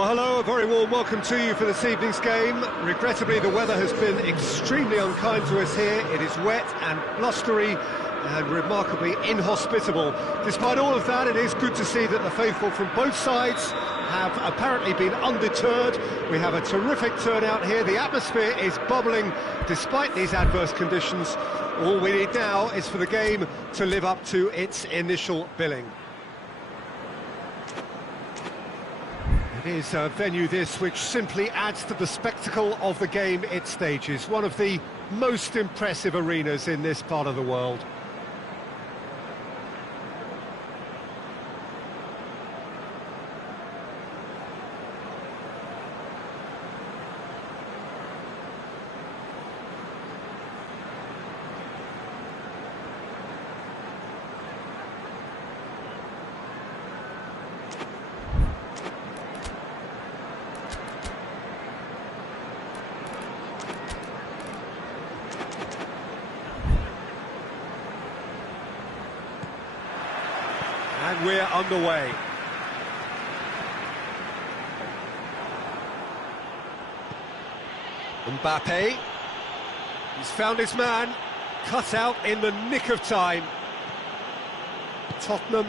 Well, hello, a very warm welcome to you for this evening's game. Regrettably, the weather has been extremely unkind to us here. It is wet and blustery and remarkably inhospitable. Despite all of that, it is good to see that the faithful from both sides have apparently been undeterred. We have a terrific turnout here. The atmosphere is bubbling despite these adverse conditions. All we need now is for the game to live up to its initial billing. It is a venue this which simply adds to the spectacle of the game it stages. One of the most impressive arenas in this part of the world. And we're underway. Mbappe, he's found his man, cut out in the nick of time. Tottenham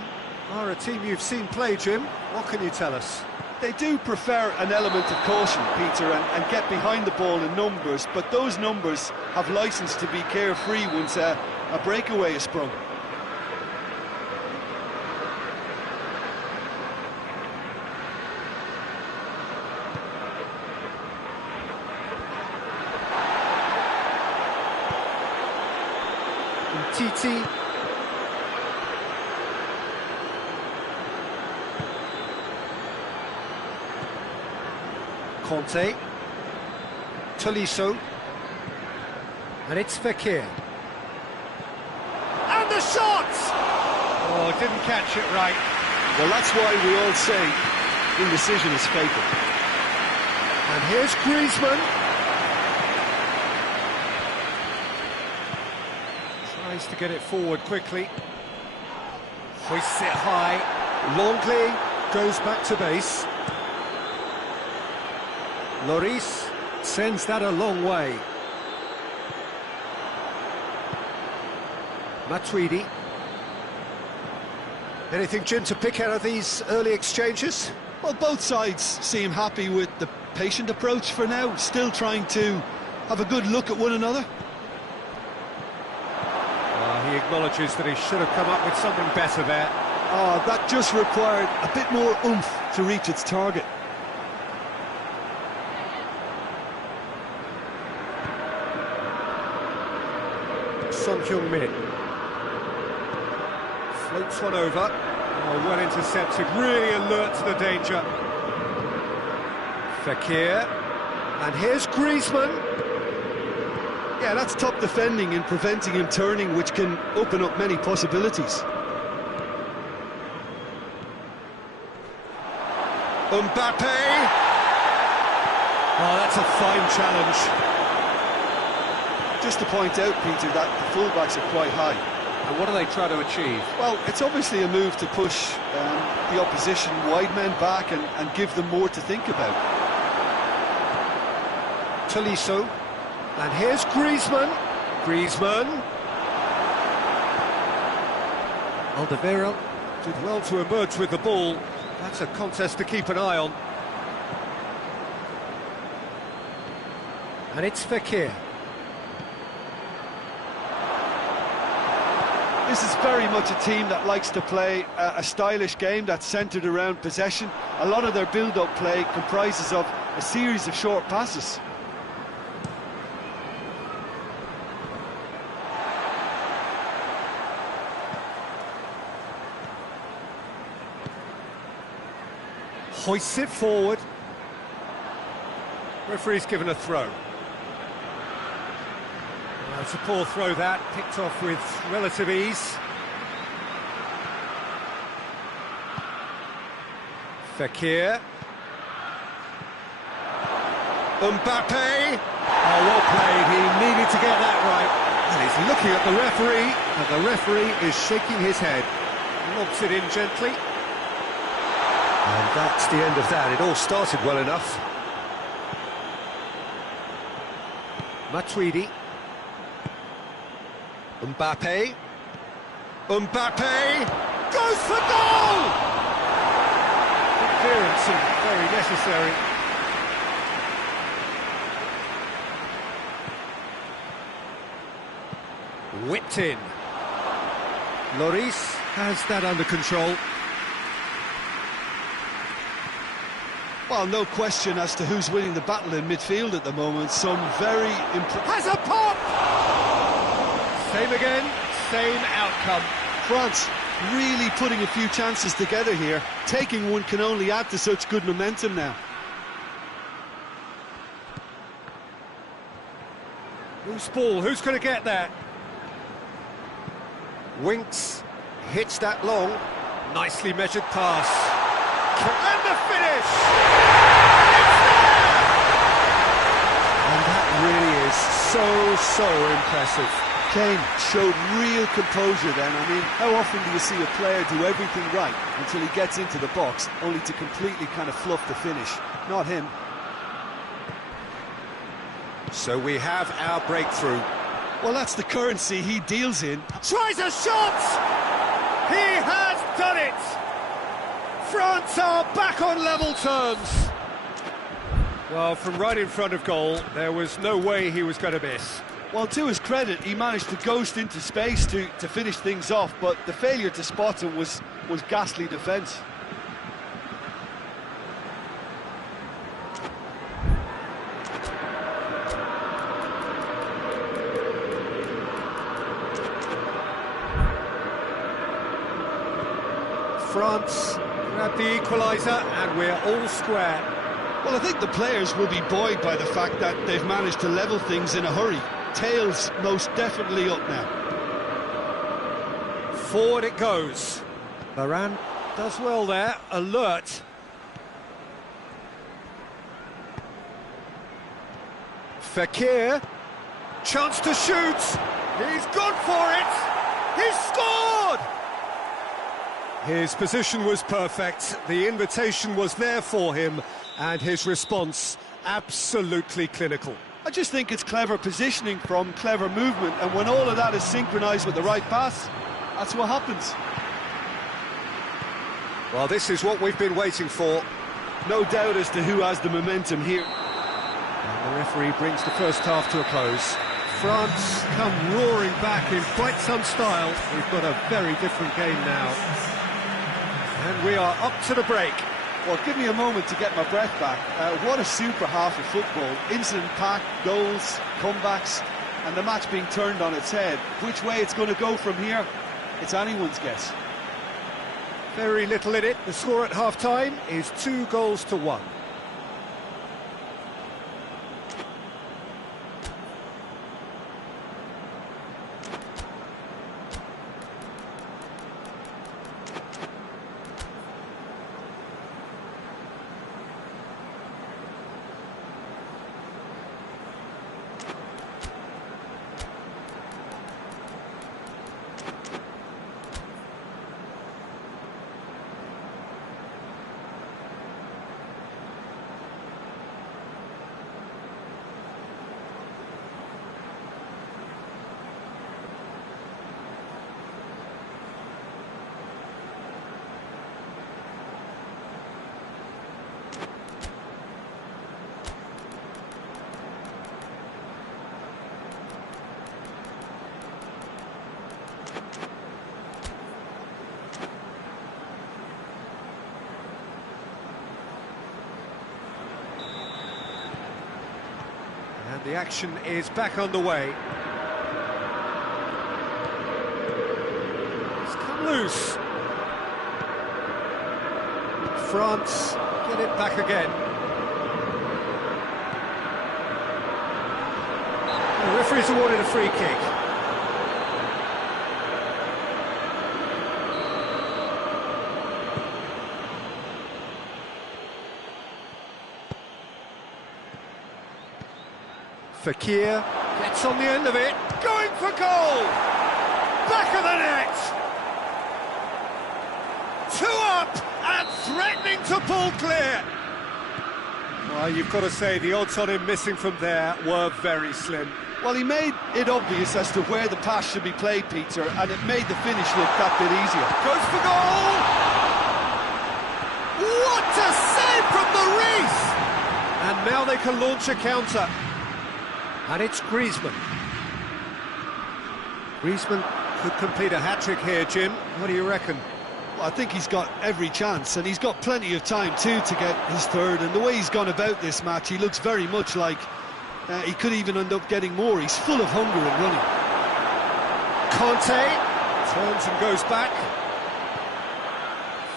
are a team you've seen play, Jim. What can you tell us? They do prefer an element of caution, Peter, and get behind the ball in numbers, but those numbers have licence to be carefree once a breakaway is sprung. Titi. Conte. Tolisso. And it's Fekir. And the shot! Oh, didn't catch it right. Well, that's why we all say indecision is fatal. And here's Griezmann. Tries to get it forward quickly. Hoists it high. Longley goes back to base. Lloris sends that a long way. Matuidi. Anything, Jim, to pick out of these early exchanges? Well, both sides seem happy with the patient approach for now, still trying to have a good look at one another. He acknowledges that he should have come up with something better there. Oh, that just required a bit more oomph to reach its target. Son Heung-min floats one over. Oh, well intercepted, really alert to the danger. Fekir, and here's Griezmann. Yeah, that's top defending and preventing him turning, which can open up many possibilities. Mbappe! Oh, that's a fine challenge. Just to point out, Peter, that the fullbacks are quite high. And what do they try to achieve? Well, it's obviously a move to push the opposition wide men back and give them more to think about. Tolisso. And here's Griezmann. Griezmann. Alderweireld did well to emerge with the ball. That's a contest to keep an eye on. And it's Fekir. This is very much a team that likes to play a stylish game that's centred around possession. A lot of their build-up play comprises of a series of short passes. Hoists it forward. Referee's given a throw. Well, it's a poor throw that, picked off with relative ease. Fekir. Mbappe. Oh, well played, he needed to get that right. And he's looking at the referee, and the referee is shaking his head. Lobs it in gently. And that's the end of that. It all started well enough. Matuidi. Mbappe. Mbappe goes for goal! Clearance and very necessary. Whipped in. Lloris has that under control. Well, no question as to who's winning the battle in midfield at the moment. Some very Has a pop! Same again, same outcome. France really putting a few chances together here. Taking one can only add to such good momentum now. Who's ball? Who's going to get that? Winks hits that long. Nicely measured pass. And the finish! It's there! And that really is so impressive. Kane showed real composure then. I mean, how often do you see a player do everything right until he gets into the box, only to completely kind of fluff the finish? Not him. So we have our breakthrough. Well, that's the currency he deals in. Tries a shot! He has done it! France are back on level terms. Well, from right in front of goal, there was no way he was going to miss. Well, to his credit, he managed to ghost into space to finish things off, but the failure to spot him was ghastly defence. France grab the equaliser and we're all square. Well, I think the players will be buoyed by the fact that they've managed to level things in a hurry. Tails most definitely up now. Forward it goes. Varane does well there, alert. Fekir, chance to shoot. He's gone for it. He's scored! His position was perfect, the invitation was there for him, and his response absolutely clinical. I just think it's clever positioning from clever movement, and when all of that is synchronised with the right pass, that's what happens. Well, this is what we've been waiting for. No doubt as to who has the momentum here. And the referee brings the first half to a close. France come roaring back in quite some style. We've got a very different game now. And we are up to the break. Well, give me a moment to get my breath back. What a super half of football. Incident-packed, goals, comebacks, and the match being turned on its head. Which way it's going to go from here, it's anyone's guess. Very little in it. The score at half-time is 2-1. And the action is back underway. It's come loose. France get it back again. The referee's awarded a free kick. Fekir gets on the end of it, going for goal! Back of the net! 2 up and threatening to pull clear. Well, you've got to say the odds on him missing from there were very slim. Well, he made it obvious as to where the pass should be played, Peter, and it made the finish look that bit easier. Goes for goal! What a save from the wreath! And now they can launch a counter. And it's Griezmann. Griezmann could complete a hat-trick here, Jim. What do you reckon? Well, I think he's got every chance, and he's got plenty of time too to get his third. And the way he's gone about this match, he looks very much like he could even end up getting more. He's full of hunger and running. Conte turns and goes back.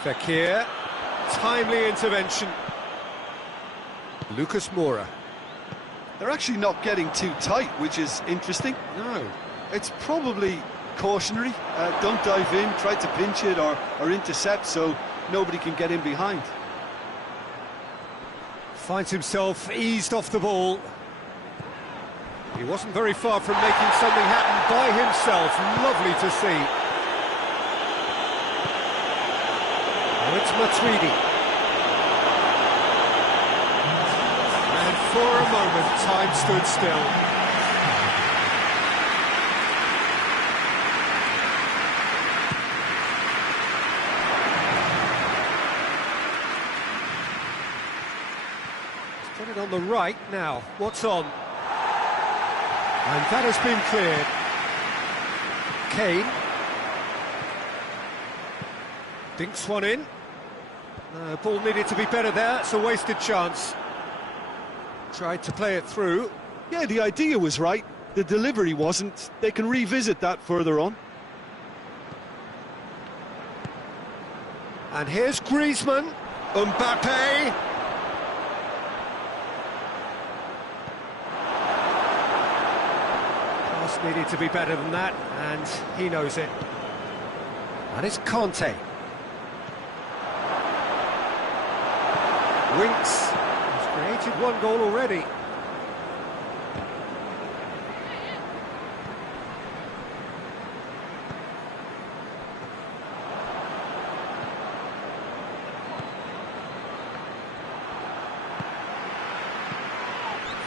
Fekir, timely intervention. Lucas Moura. They're actually not getting too tight, which is interesting. No. It's probably cautionary. Don't dive in, try to pinch it or intercept so nobody can get in behind. Finds himself eased off the ball. He wasn't very far from making something happen by himself. Lovely to see. Now it's Matuidi. And for a moment, time stood still. He's got it on the right now. What's on? And that has been cleared. Kane. Dinks one in. Ball needed to be better there. It's a wasted chance. Tried to play it through. Yeah, the idea was right. The delivery wasn't. They can revisit that further on. And here's Griezmann. Mbappe. Needed to be better than that, and he knows it. And it's Conte. Winks. He's created one goal already.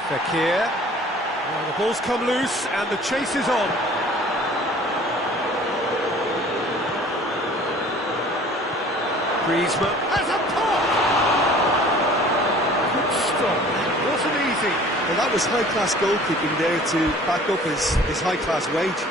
Fekir. Well, the ball's come loose and the chase is on. Griezmann has a pop! Good stop, wasn't easy. Well, that was high-class goalkeeping there to back up his high-class wage.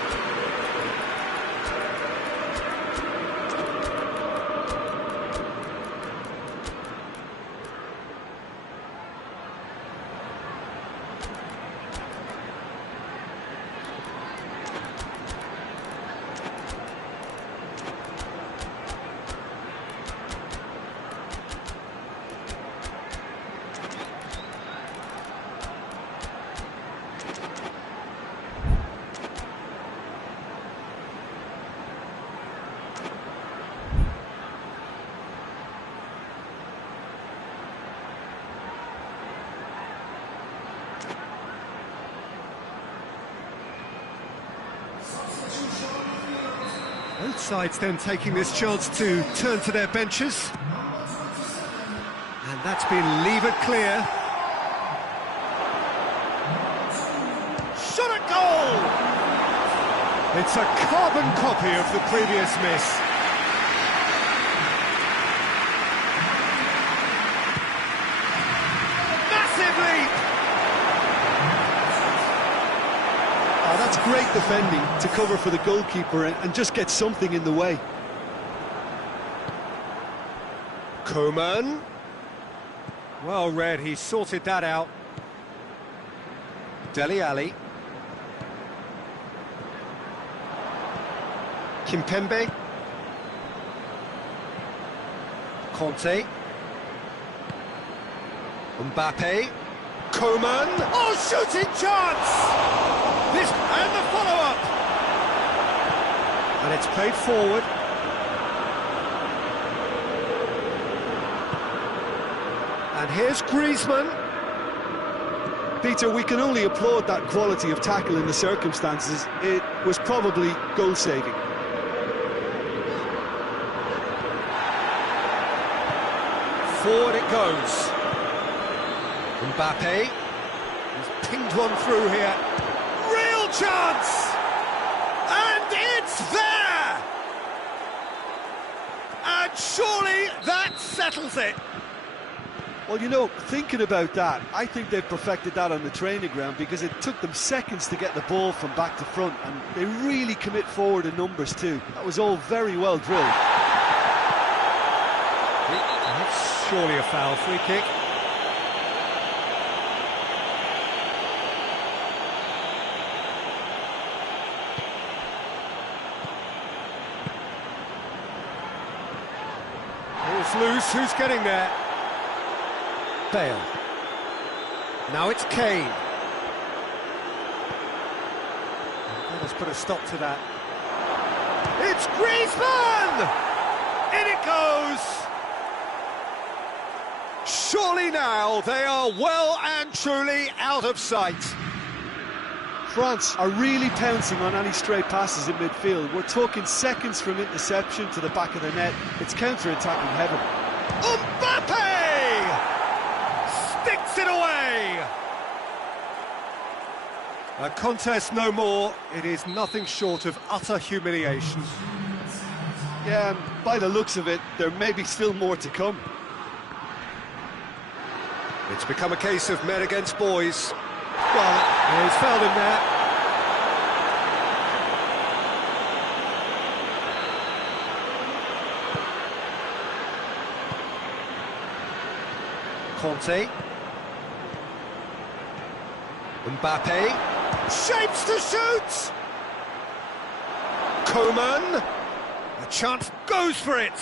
Both sides then taking this chance to turn to their benches. And that's been levered clear. Shot at goal! It's a carbon copy of the previous miss. Massive leap! Oh, that's great defending to cover for the goalkeeper and just get something in the way. Coman. Well read, he sorted that out. Dele Alli. Kimpembe. Conte. Mbappe. Coman. Oh, shooting chance! This and the follow-up. And it's played forward. And here's Griezmann. Peter, we can only applaud that quality of tackle in the circumstances. It was probably goal-saving. forward it goes. Mbappe, he's pinged one through here. Real chance! And it's there! And surely that settles it. Well, you know, thinking about that, I think they've perfected that on the training ground because it took them seconds to get the ball from back to front, and they really commit forward in numbers too. That was all very well drilled. It's surely a foul, free kick. Ball's loose, who's getting there? Bale. Now it's Kane. Let us put a stop to that. It's Griezmann! In it goes! Surely now they are well and truly out of sight. France are really pouncing on any stray passes in midfield. We're talking seconds from interception to the back of the net. It's counter-attacking heaven. Mbappe! Sticks it away! A contest no more. It is nothing short of utter humiliation. Yeah, and by the looks of it, there may be still more to come. It's become a case of men against boys. Well, he's fouled him there. Conte. Mbappe. Shapes to shoot! Coman. A chance goes for it.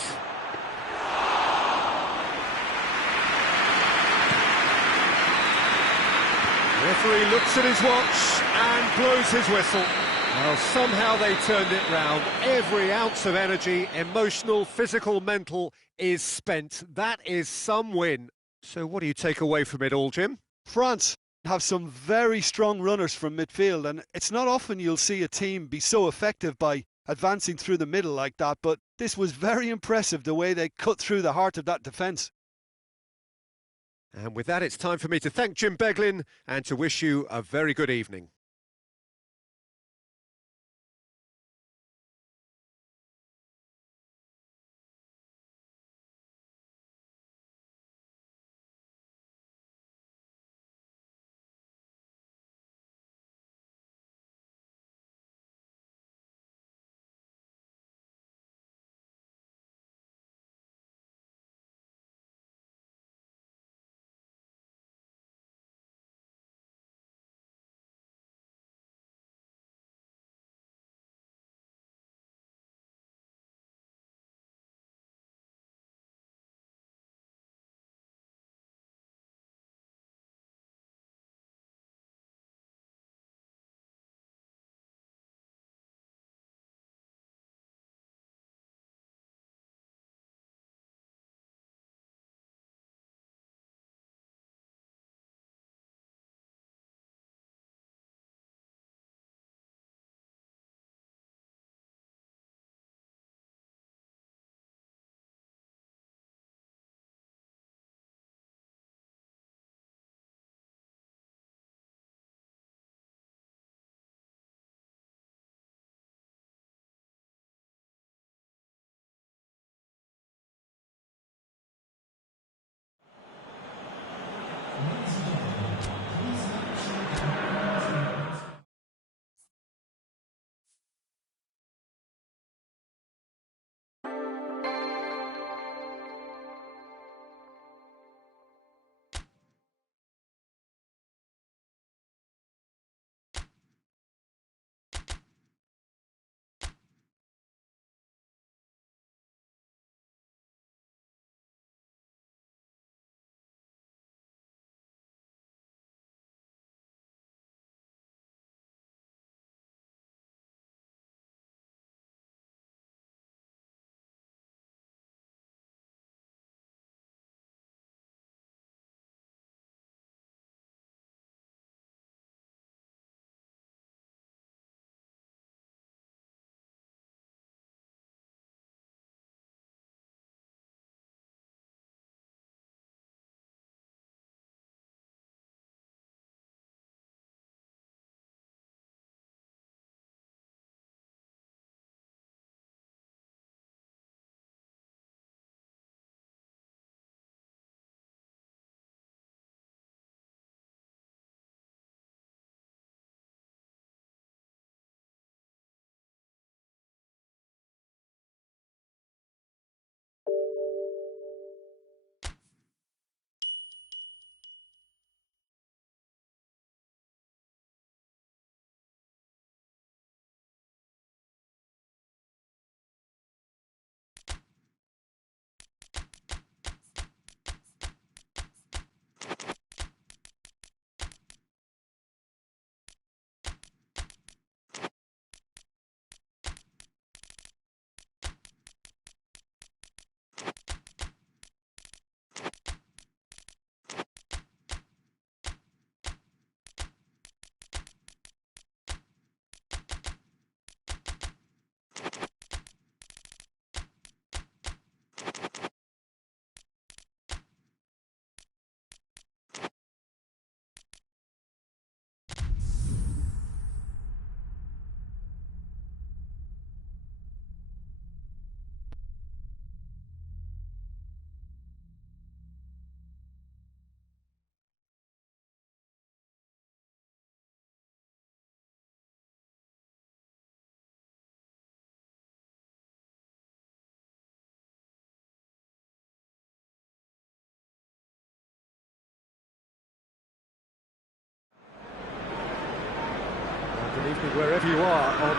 The referee looks at his watch and blows his whistle. Well, somehow they turned it round. Every ounce of energy, emotional, physical, mental, is spent. That is some win. So what do you take away from it all, Jim? France have some very strong runners from midfield, and it's not often you'll see a team be so effective by advancing through the middle like that, but this was very impressive the way they cut through the heart of that defence. And with that, it's time for me to thank Jim Beglin and to wish you a very good evening.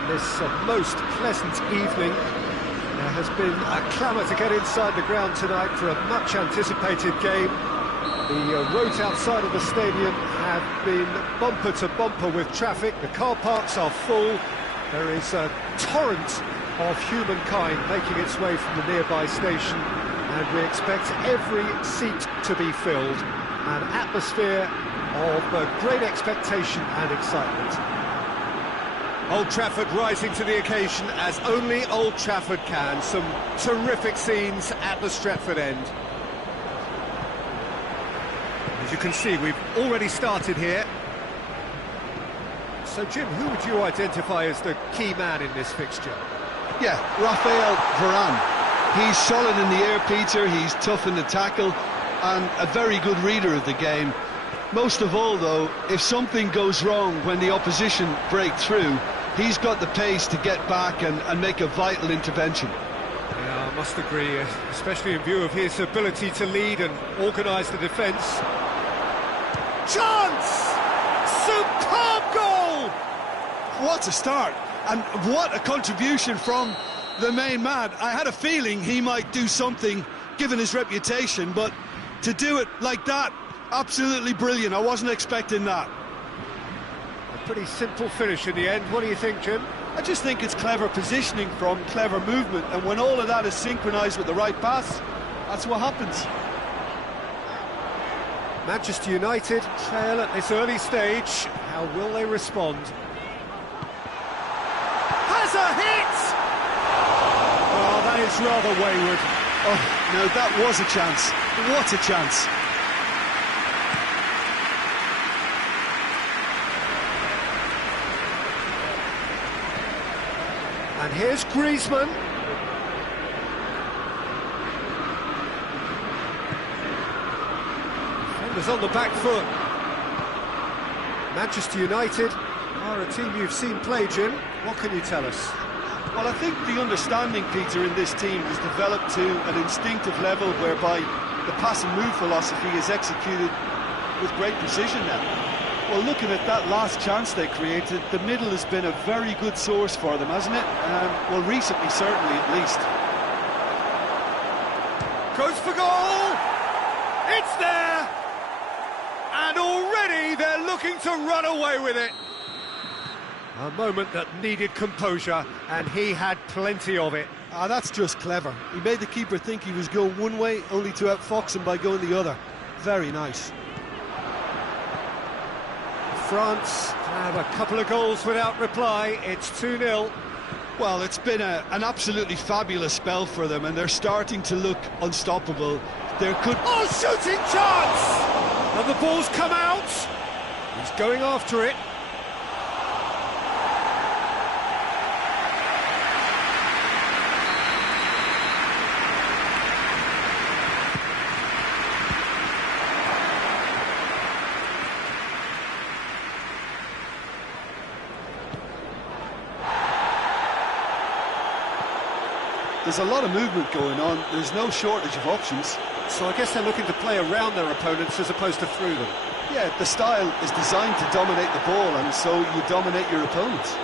this most pleasant evening. There has been a clamour to get inside the ground tonight for a much-anticipated game. The roads outside of the stadium have been bumper to bumper with traffic. The car parks are full. There is a torrent of humankind making its way from the nearby station, and we expect every seat to be filled. An atmosphere of great expectation and excitement. Old Trafford rising to the occasion as only Old Trafford can. Some terrific scenes at the Stretford end. As you can see, we've already started here. So, Jim, who would you identify as the key man in this fixture? Yeah, Raphael Varane. He's solid in the air, Peter, he's tough in the tackle, and a very good reader of the game. Most of all, though, if something goes wrong when the opposition break through, he's got the pace to get back and make a vital intervention. Yeah, I must agree, especially in view of his ability to lead and organise the defence. Chance! Superb goal! What a start, and what a contribution from the main man. I had a feeling he might do something, given his reputation, but to do it like that, absolutely brilliant. I wasn't expecting that. A pretty simple finish in the end. What do you think, Jim? I just think it's clever positioning from clever movement, and when all of that is synchronised with the right pass, that's what happens. Manchester United trail at this early stage. How will they respond? Has a hit! Oh, that is rather wayward. Oh, no, that was a chance. What a chance. And here's Griezmann. Defenders on the back foot. Manchester United are a team you've seen play, Jim. What can you tell us? Well, I think the understanding, Peter, in this team has developed to an instinctive level whereby the pass and move philosophy is executed with great precision now. Well, looking at that last chance they created, the middle has been a very good source for them, hasn't it? Well, recently, certainly, at least. Goes for goal! It's there! And already they're looking to run away with it. A moment that needed composure, and he had plenty of it. Ah, that's just clever. He made the keeper think he was going one way, only to outfox him by going the other. Very nice. France have a couple of goals without reply. It's 2-0. Well, it's been an absolutely fabulous spell for them, and they're starting to look unstoppable. There could... Oh, shooting chance! And the ball's come out. He's going after it. There's a lot of movement going on. There's no shortage of options. So I guess they're looking to play around their opponents as opposed to through them. Yeah, the style is designed to dominate the ball, and so you dominate your opponents.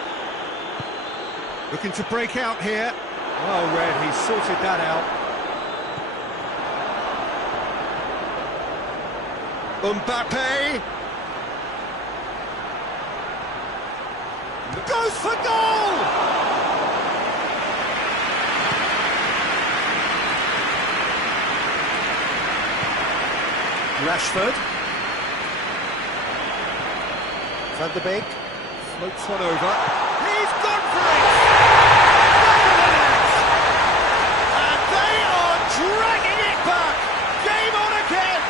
Looking to break out here. Oh, Red, he's sorted that out. Mbappe. Goes for goal! Rashford. Van de Beek floats one over. He's gone for it! Back of the net! And they are dragging it back! Game on again!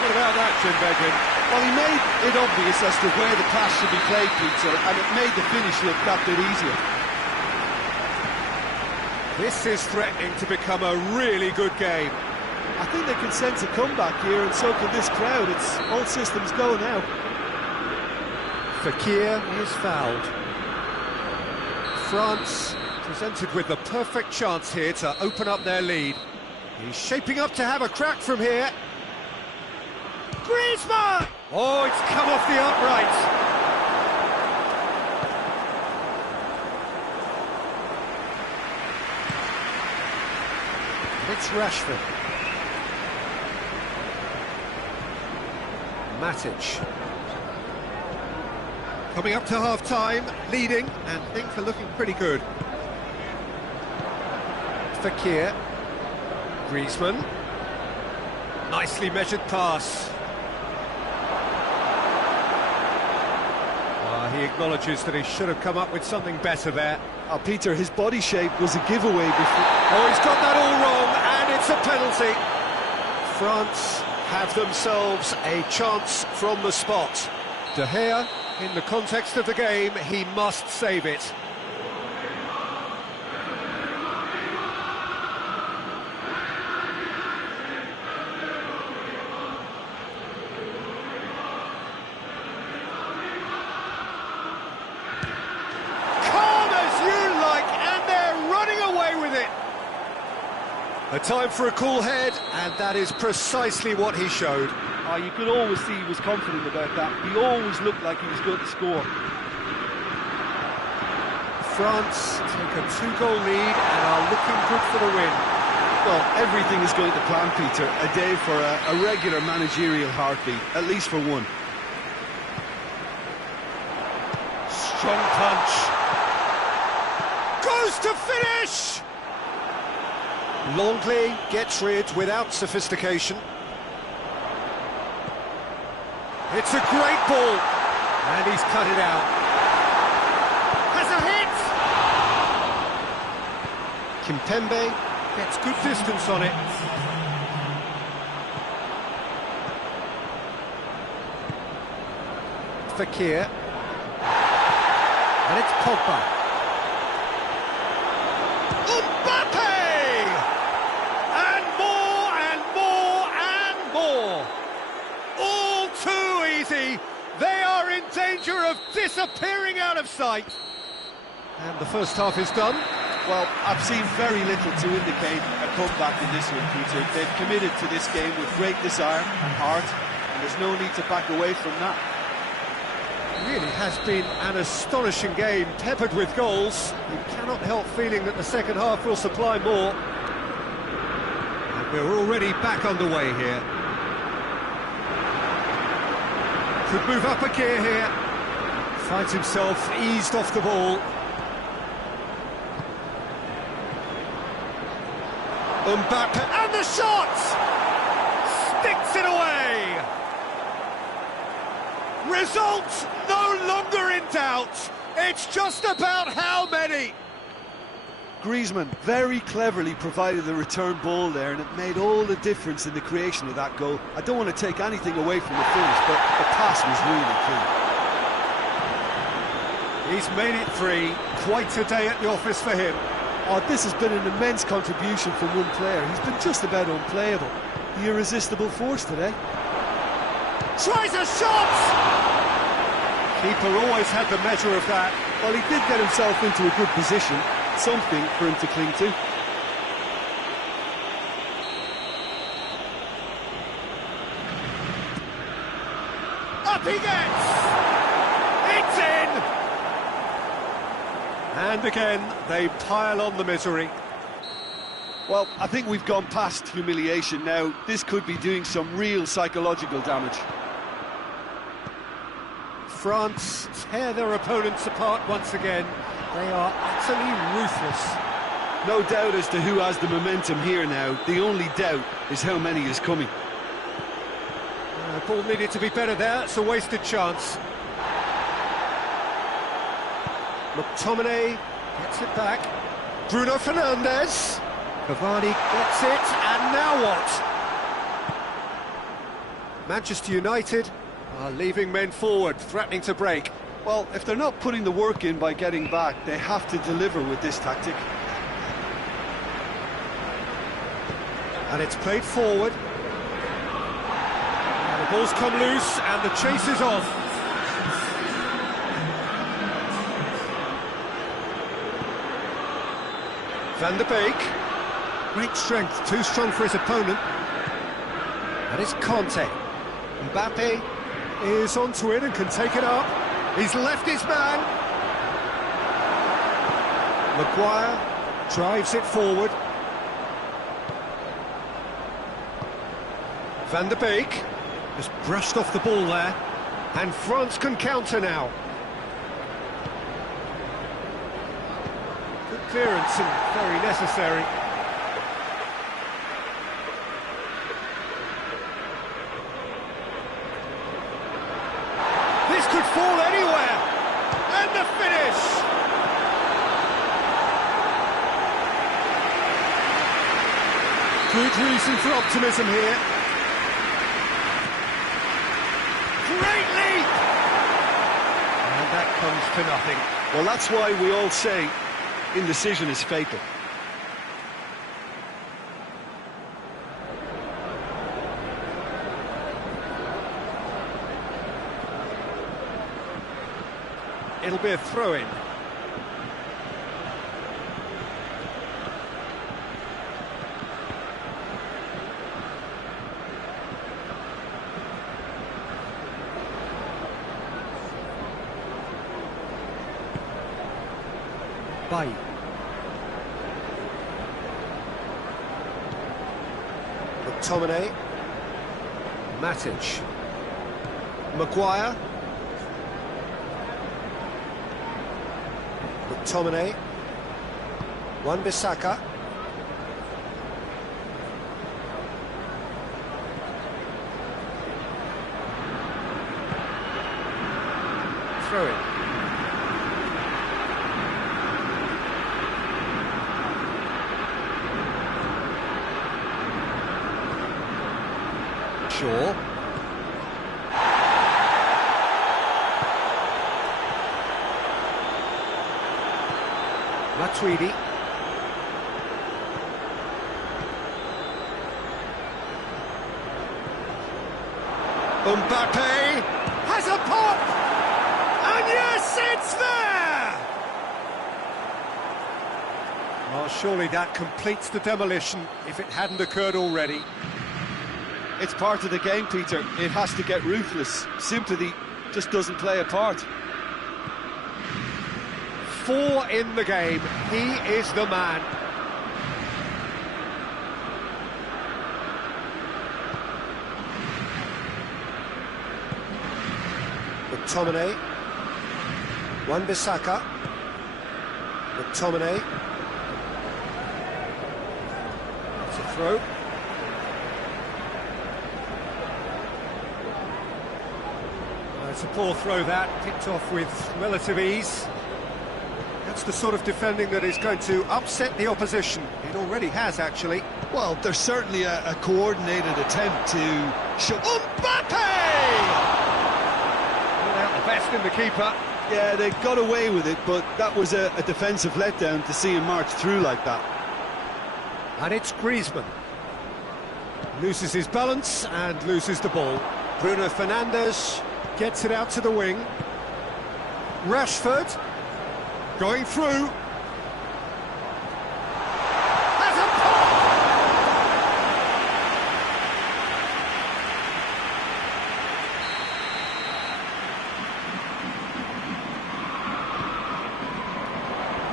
What about that, Jim Beglin? Well, he made it obvious as to where the pass should be played, Peter, and it made the finish look that bit easier. This is threatening to become a really good game. I think they can sense a comeback here, and so can this crowd. It's all systems go now. Fekir is fouled. France presented with the perfect chance here to open up their lead. He's shaping up to have a crack from here. Griezmann! Oh, it's come off the upright. It's Rashford. Matic. Coming up to half-time, leading, and things are looking pretty good. Fekir. Griezmann. Nicely measured pass. He acknowledges that he should have come up with something better there. Oh, Peter, his body shape was a giveaway before. Oh, he's got that all wrong, and it's a penalty. France have themselves a chance from the spot. De Gea, in the context of the game, he must save it. A time for a cool head, and that is precisely what he showed. Oh, you could always see he was confident about that. He always looked like he was going to score. France take a 2-goal lead and are looking good for the win. Well, everything is going to plan, Peter. A day for a regular managerial heartbeat, at least for one. Strong punch. Goes to finish! Longley gets rid without sophistication. It's a great ball, and he's cut it out. Has a hit! Kimpembe gets good distance on it. Fekir. And it's Pogba. They are in danger of disappearing out of sight. And the first half is done. Well, I've seen very little to indicate a comeback in this one, Peter. They've committed to this game with great desire and heart, and there's no need to back away from that. It really has been an astonishing game, peppered with goals. You cannot help feeling that the second half will supply more. And we're already back underway here. Could move up a gear here. Finds himself eased off the ball. Mbappe, and the shot! Sticks it away! Result no longer in doubt. It's just about how many. Griezmann very cleverly provided the return ball there, and it made all the difference in the creation of that goal. I don't want to take anything away from the finish, but the pass was really key. He's made it 3. Quite a day at the office for him. Oh, this has been an immense contribution from one player. He's been just about unplayable. The irresistible force today. Tries a shot! Keeper always had the measure of that. Well, he did get himself into a good position. Something for him to cling to. Up he gets! It's in! And again, they pile on the misery. Well, I think we've gone past humiliation now. This could be doing some real psychological damage. France tear their opponents apart once again. They are utterly ruthless. No doubt as to who has the momentum here now. The only doubt is how many is coming. Ball needed to be better there. It's a wasted chance. McTominay gets it back. Bruno Fernandes. Cavani gets it, and now what? Manchester United are leaving men forward, threatening to break. Well, if they're not putting the work in by getting back, they have to deliver with this tactic. And it's played forward. And the ball's come loose, and the chase is on. Van der Beek. Great strength, too strong for his opponent. And it's Conte. Mbappe is onto it and can take it up. He's left his man. Maguire drives it forward. Van der Beek has brushed off the ball there, and France can counter now. Good clearance and very necessary. This could fall anywhere, and the finish! Good reason for optimism here. Great leap! And that comes to nothing. Well, that's why we all say indecision is fatal. It'll be a throw-in. Bay. McTominay. Matic. Maguire. McTominay. Wan-Bissaka. Throw it. Shaw. Matuidi. Mbappe has a pop! And yes, it's there! Well, surely that completes the demolition if it hadn't occurred already. It's part of the game, Peter. It has to get ruthless. Sympathy just doesn't play a part. 4 in the game. He is the man. McTominay. Wan-Bissaka. McTominay. It's a throw. It's a poor throw that, picked off with relative ease. That's the sort of defending that is going to upset the opposition. It already has, actually. Well, there's certainly a coordinated attempt to show... Mbappe! Not out the best in the keeper. Yeah, they got away with it, but that was a defensive letdown to see him march through like that. And it's Griezmann. Loses his balance and loses the ball. Bruno Fernandes gets it out to the wing. Rashford going through. Has a pop!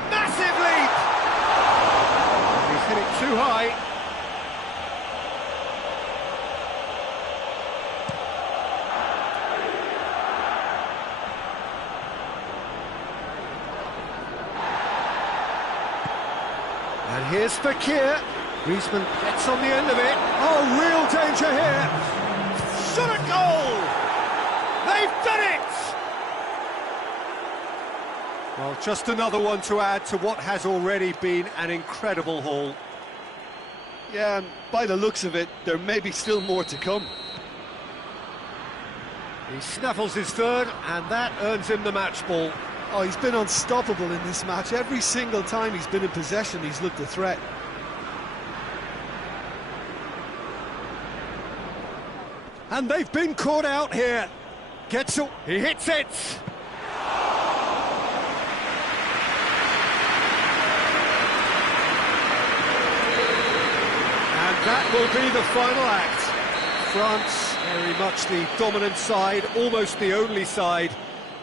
Massive leap! He's hit it too high. And here's Fakir. Griezmann gets on the end of it. Oh, real danger here. Shot a goal! They've done it! Well, just another one to add to what has already been an incredible haul. Yeah, and by the looks of it, there may be still more to come. He snaffles his third, and that earns him the match ball. Oh, he's been unstoppable in this match. Every single time he's been in possession, he's looked a threat. And they've been caught out here. Getzel, he hits it. And that will be the final act. France, very much the dominant side, almost the only side.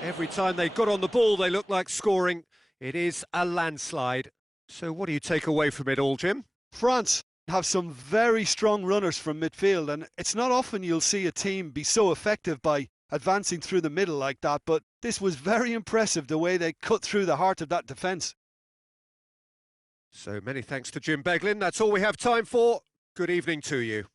Every time they got on the ball, they looked like scoring. It is a landslide. So what do you take away from it all, Jim? France have some very strong runners from midfield, and it's not often you'll see a team be so effective by advancing through the middle like that, but this was very impressive the way they cut through the heart of that defence. So many thanks to Jim Beglin. That's all we have time for. Good evening to you.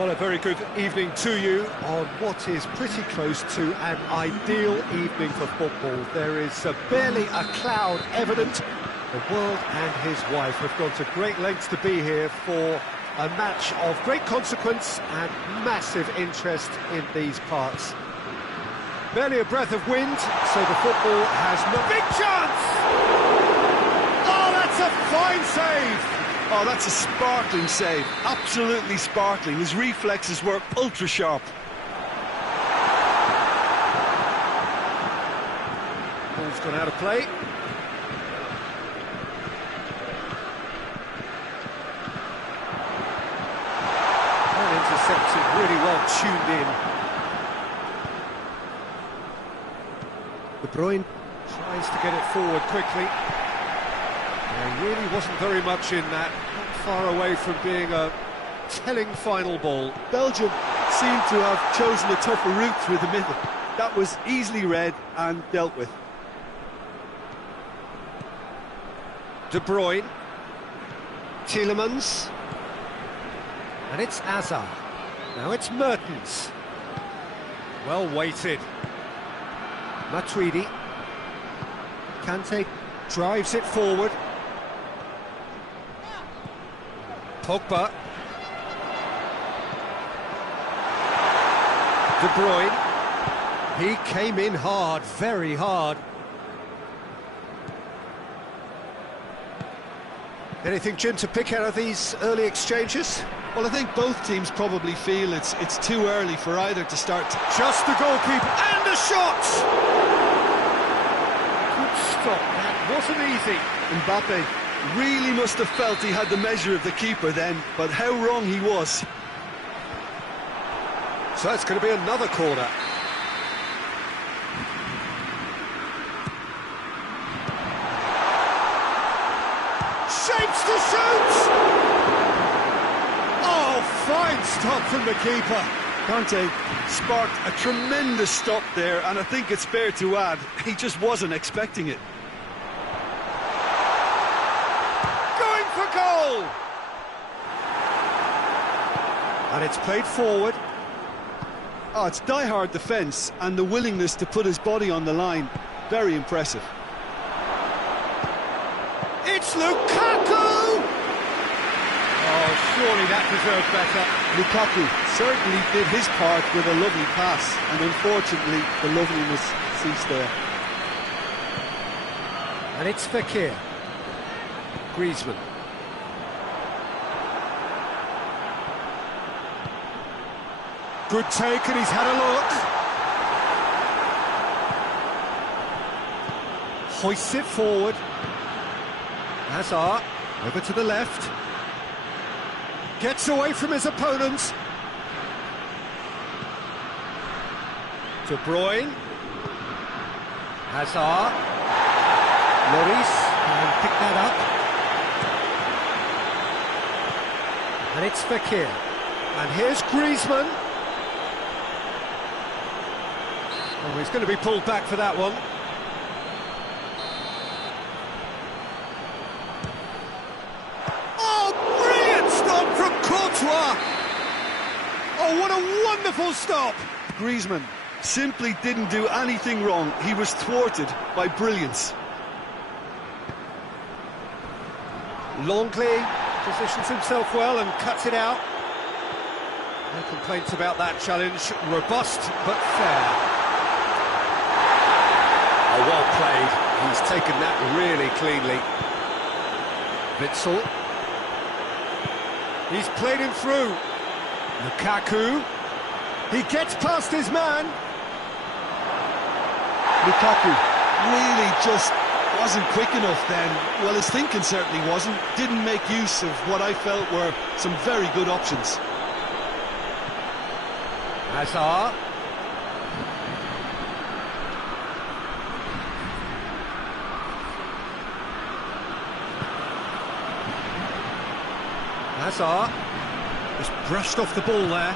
Well, a very good evening to you on what is pretty close to an ideal evening for football. There is barely a cloud evident. The world and his wife have gone to great lengths to be here for a match of great consequence and massive interest in these parts. Barely a breath of wind, so the football has no... Big chance! Oh, that's a fine save! Oh, that's a sparkling save. Absolutely sparkling. His reflexes were ultra-sharp. one out of play. Well intercepted, really well tuned in. De Bruyne tries to get it forward quickly. There really wasn't very much in that, not far away from being a telling final ball. Belgium seemed to have chosen a tougher route through the middle. That was easily read and dealt with. De Bruyne, Tielemans, and it's Hazard. Now it's Mertens. Well weighted. Matuidi. Kante drives it forward. Pogba. De Bruyne. He came in hard, very hard. Anything, Jim, to pick out of these early exchanges? Well, I think both teams probably feel it's too early for either to start. Just the goalkeeper, and a shot! Good stop, that wasn't easy. Mbappe really must have felt he had the measure of the keeper then, but how wrong he was. So it's going to be another corner. Shapes to shoot! Oh, fine stop from the keeper. Kante sparked a tremendous stop there, and I think it's fair to add, he just wasn't expecting it. Going for goal! And it's played forward. Oh, it's die-hard defence, and the willingness to put his body on the line. Very impressive. It's Lukaku! Oh, surely that deserved better. Lukaku certainly did his part with a lovely pass, and unfortunately the loveliness ceased there. And it's Fekir. Griezmann. Good take, and he's had a look. Hoists it forward. Hazard, over to the left. Gets away from his opponents. De Bruyne. Hazard. Lloris can pick that up. And it's Fekir. And here's Griezmann. Oh, he's going to be pulled back for that one. Oh, brilliant stop from Courtois! Oh, what a wonderful stop! Griezmann simply didn't do anything wrong. He was thwarted by brilliance. Longley positions himself well and cuts it out. No complaints about that challenge. Robust but fair. Oh, well played. He's taken that really cleanly. Witsel. He's played him through. Lukaku. He gets past his man. Lukaku really just wasn't quick enough then. Well, his thinking certainly wasn't. Didn't make use of what I felt were some very good options. Hazard. Hazard just brushed off the ball there.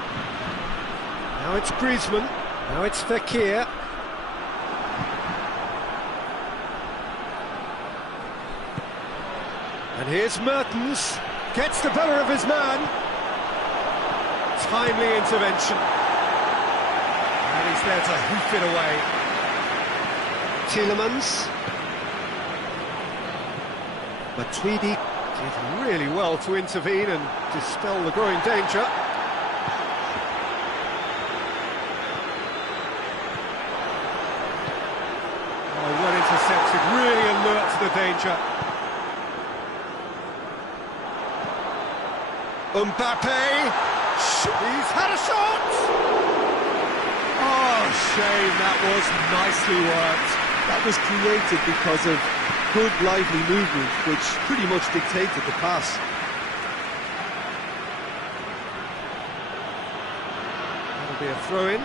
Now it's Griezmann. Now it's Fekir. And here's Mertens. Gets the better of his man. Timely intervention. And he's there to hoof it away. Tielemans. Matuidi did really well to intervene and dispel the growing danger. Oh, well intercepted, really alert to the danger. Mbappe, he's had a shot! Oh, shame, that was nicely worked. That was created because of good, lively movement, which pretty much dictated the pass. That'll be a throw-in.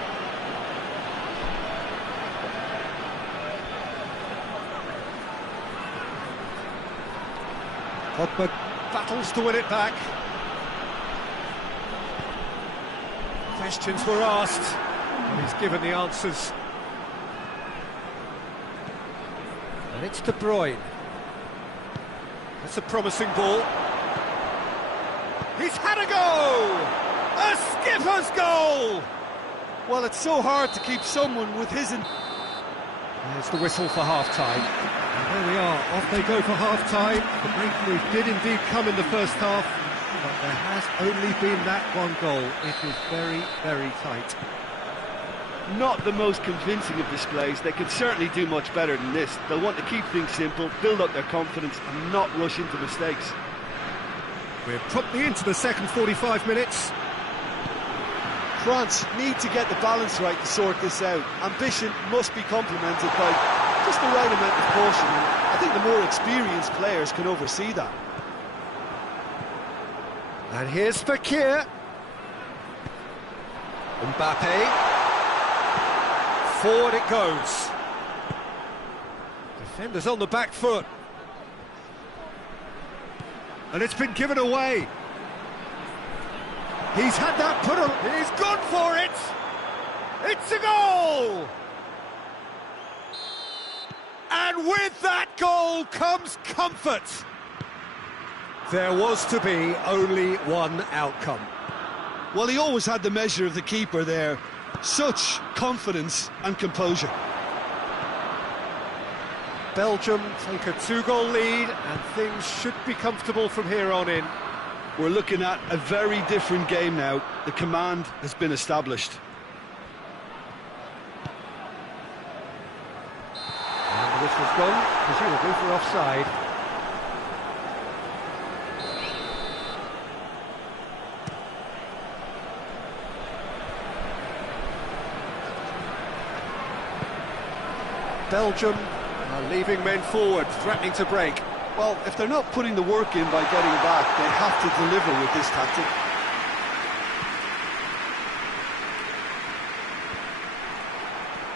Pogba battles to win it back. Questions were asked, and he's given the answers. And it's De Bruyne. That's a promising ball. He's had a go! A skipper's goal! Well, it's so hard to keep someone with his... There's the whistle for half-time. And there we are, off they go for half-time. The breakthrough did indeed come in the first half, but there has only been that one goal. It is very, very tight. Not the most convincing of displays. They could certainly do much better than this. They'll want to keep things simple, build up their confidence and not rush into mistakes. We're promptly into the second 45 minutes. France need to get the balance right to sort this out. Ambition must be complemented by just the right amount of caution. I think the more experienced players can oversee that. And here's Fekir. Mbappe. Forward it goes. Defenders on the back foot. And it's been given away. He's had that put on. He's gone for it. It's a goal. And with that goal comes comfort. There was to be only one outcome. Well, he always had the measure of the keeper there. Such confidence and composure. Belgium take a 2-goal lead and things should be comfortable from here on in. We're looking at a very different game now. The command has been established. And the whistle's gone, presumably for offside. Belgium are leaving men forward, threatening to break. Well, if they're not putting the work in by getting back, they have to deliver with this tactic.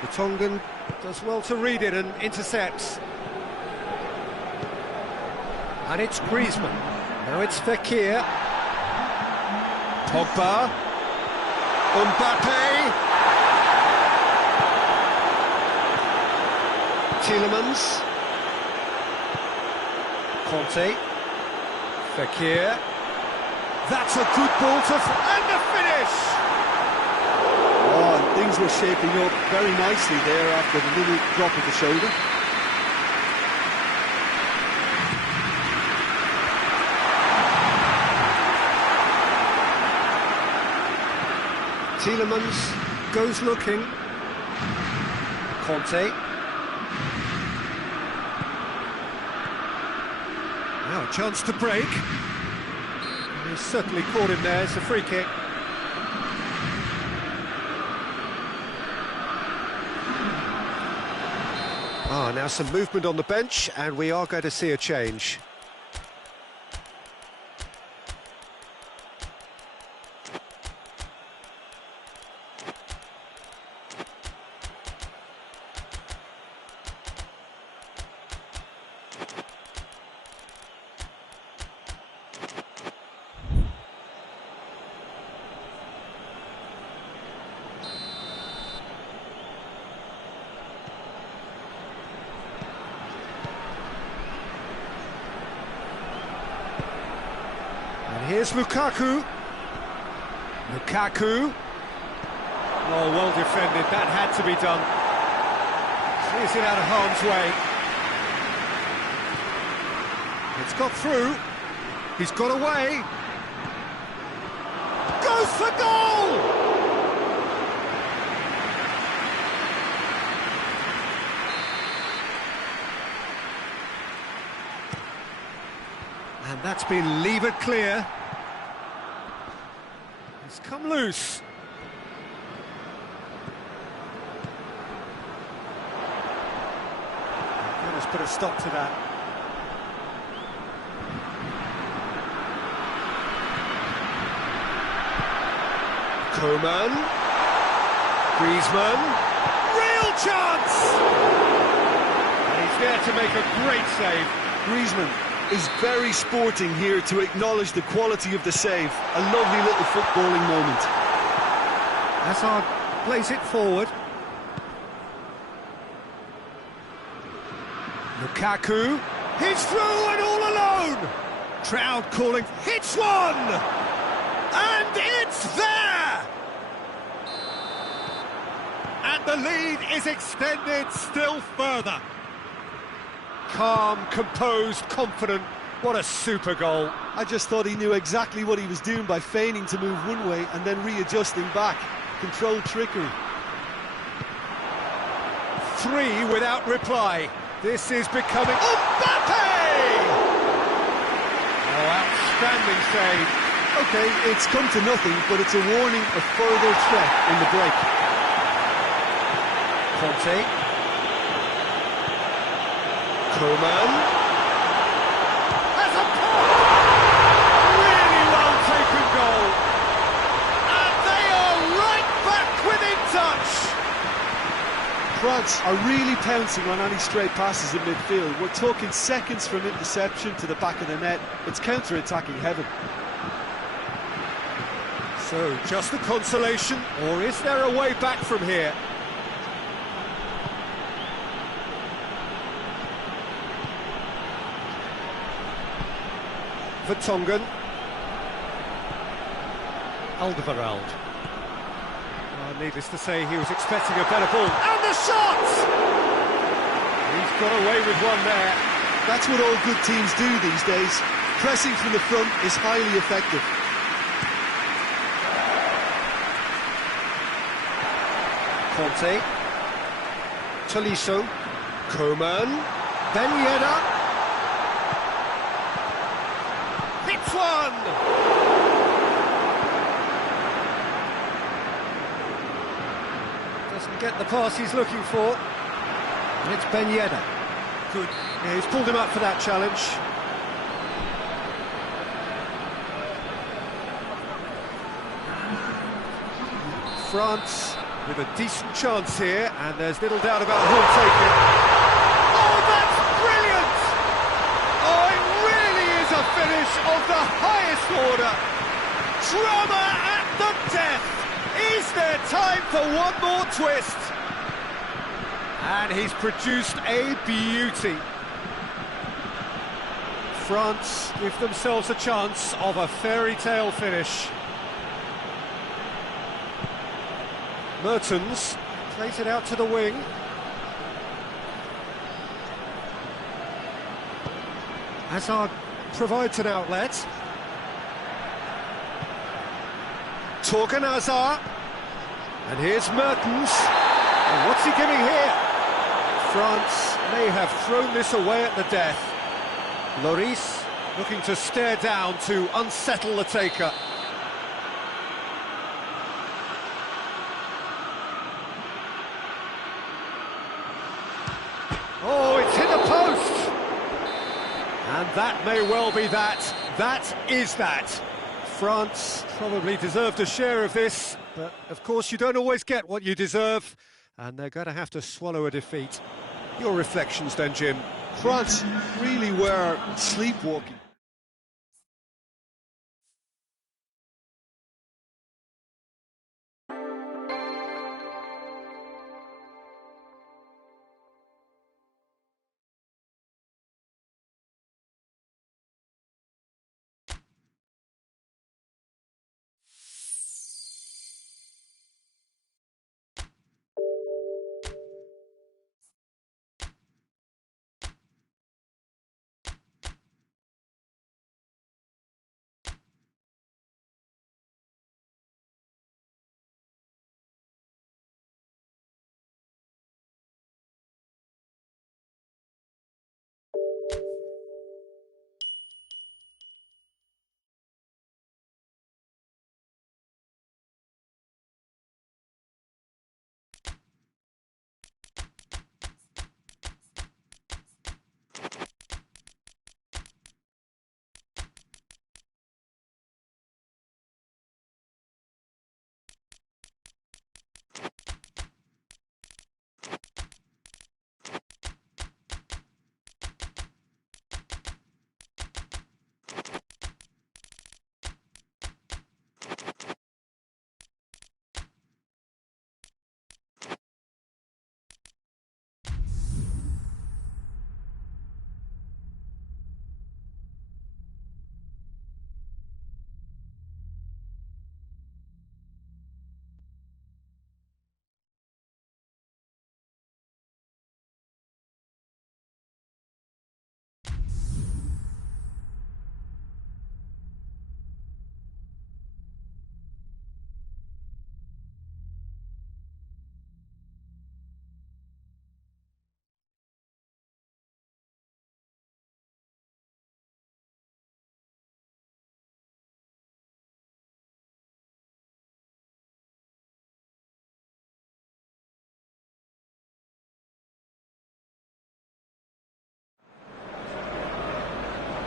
The Tongan does well to read it and intercepts. And it's Griezmann. Now it's Fekir. Pogba. Mbappe. Tielemans. Conte. Fekir. That's a good ball to... and the finish! Oh, and things were shaping up very nicely there after the little drop of the shoulder. Tielemans goes looking. Conte. Now a chance to break. He's certainly caught him there. It's a free kick. Now some movement on the bench, and we are going to see a change. Here's Lukaku. Lukaku. Oh, well defended. That had to be done. Clears it out of harm's way. It's got through. He's got away. Goes for goal! And that's been levered clear. It's come loose. put a stop to that. Coman, Griezmann, real chance! And he's there to make a great save. Griezmann is very sporting here to acknowledge the quality of the save. A lovely little footballing moment. Hazard plays it forward. Lukaku, he's through and all alone! Crowd calling, hits one! And it's there! And the lead is extended still further. Calm, composed, confident. What a super goal. I just thought he knew exactly what he was doing by feigning to move one way and then readjusting back. Controlled trickery. 3 without reply. This is becoming... Mbappe! Oh, outstanding save. OK, it's come to nothing, but it's a warning of further threat in the break. Conte. Coman. Has a pop! Really well taken goal. And they are right back within touch. France are really pouncing on any stray passes in midfield. We're talking seconds from interception to the back of the net. It's counter-attacking heaven. So, just a consolation, or is there a way back from here? Vertonghen. Alderweireld. Needless to say, he was expecting a better ball. And the shot! He's got away with one there. That's what all good teams do these days. Pressing from the front is highly effective. Conte. Tolisso. Coman. Ben Yedder. Hits one! Doesn't get the pass he's looking for. And it's Ben Yedder. Good. Yeah, he's pulled him up for that challenge. France with a decent chance here, and there's little doubt about who'll take it. Oh, that's brilliant! Oh, it really is a finish of the highest order. Drama at the death. Is there time for one more twist? And he's produced a beauty. France give themselves a chance of a fairy tale finish. Mertens plays it out to the wing. Hazard provides an outlet. Torgan Hazard. And here's Mertens. And what's he giving here? France may have thrown this away at the death. Lloris looking to stare down to unsettle the taker. Oh, it's hit the post! And that may well be that. That is that. France probably deserved a share of this, but of course you don't always get what you deserve, and they're going to have to swallow a defeat. Your reflections then, Jim? France really were sleepwalking.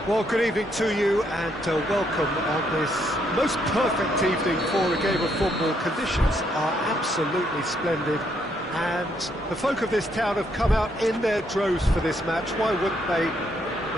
Well, good evening to you and welcome on this most perfect evening for a game of football. Conditions are absolutely splendid and the folk of this town have come out in their droves for this match. Why wouldn't they?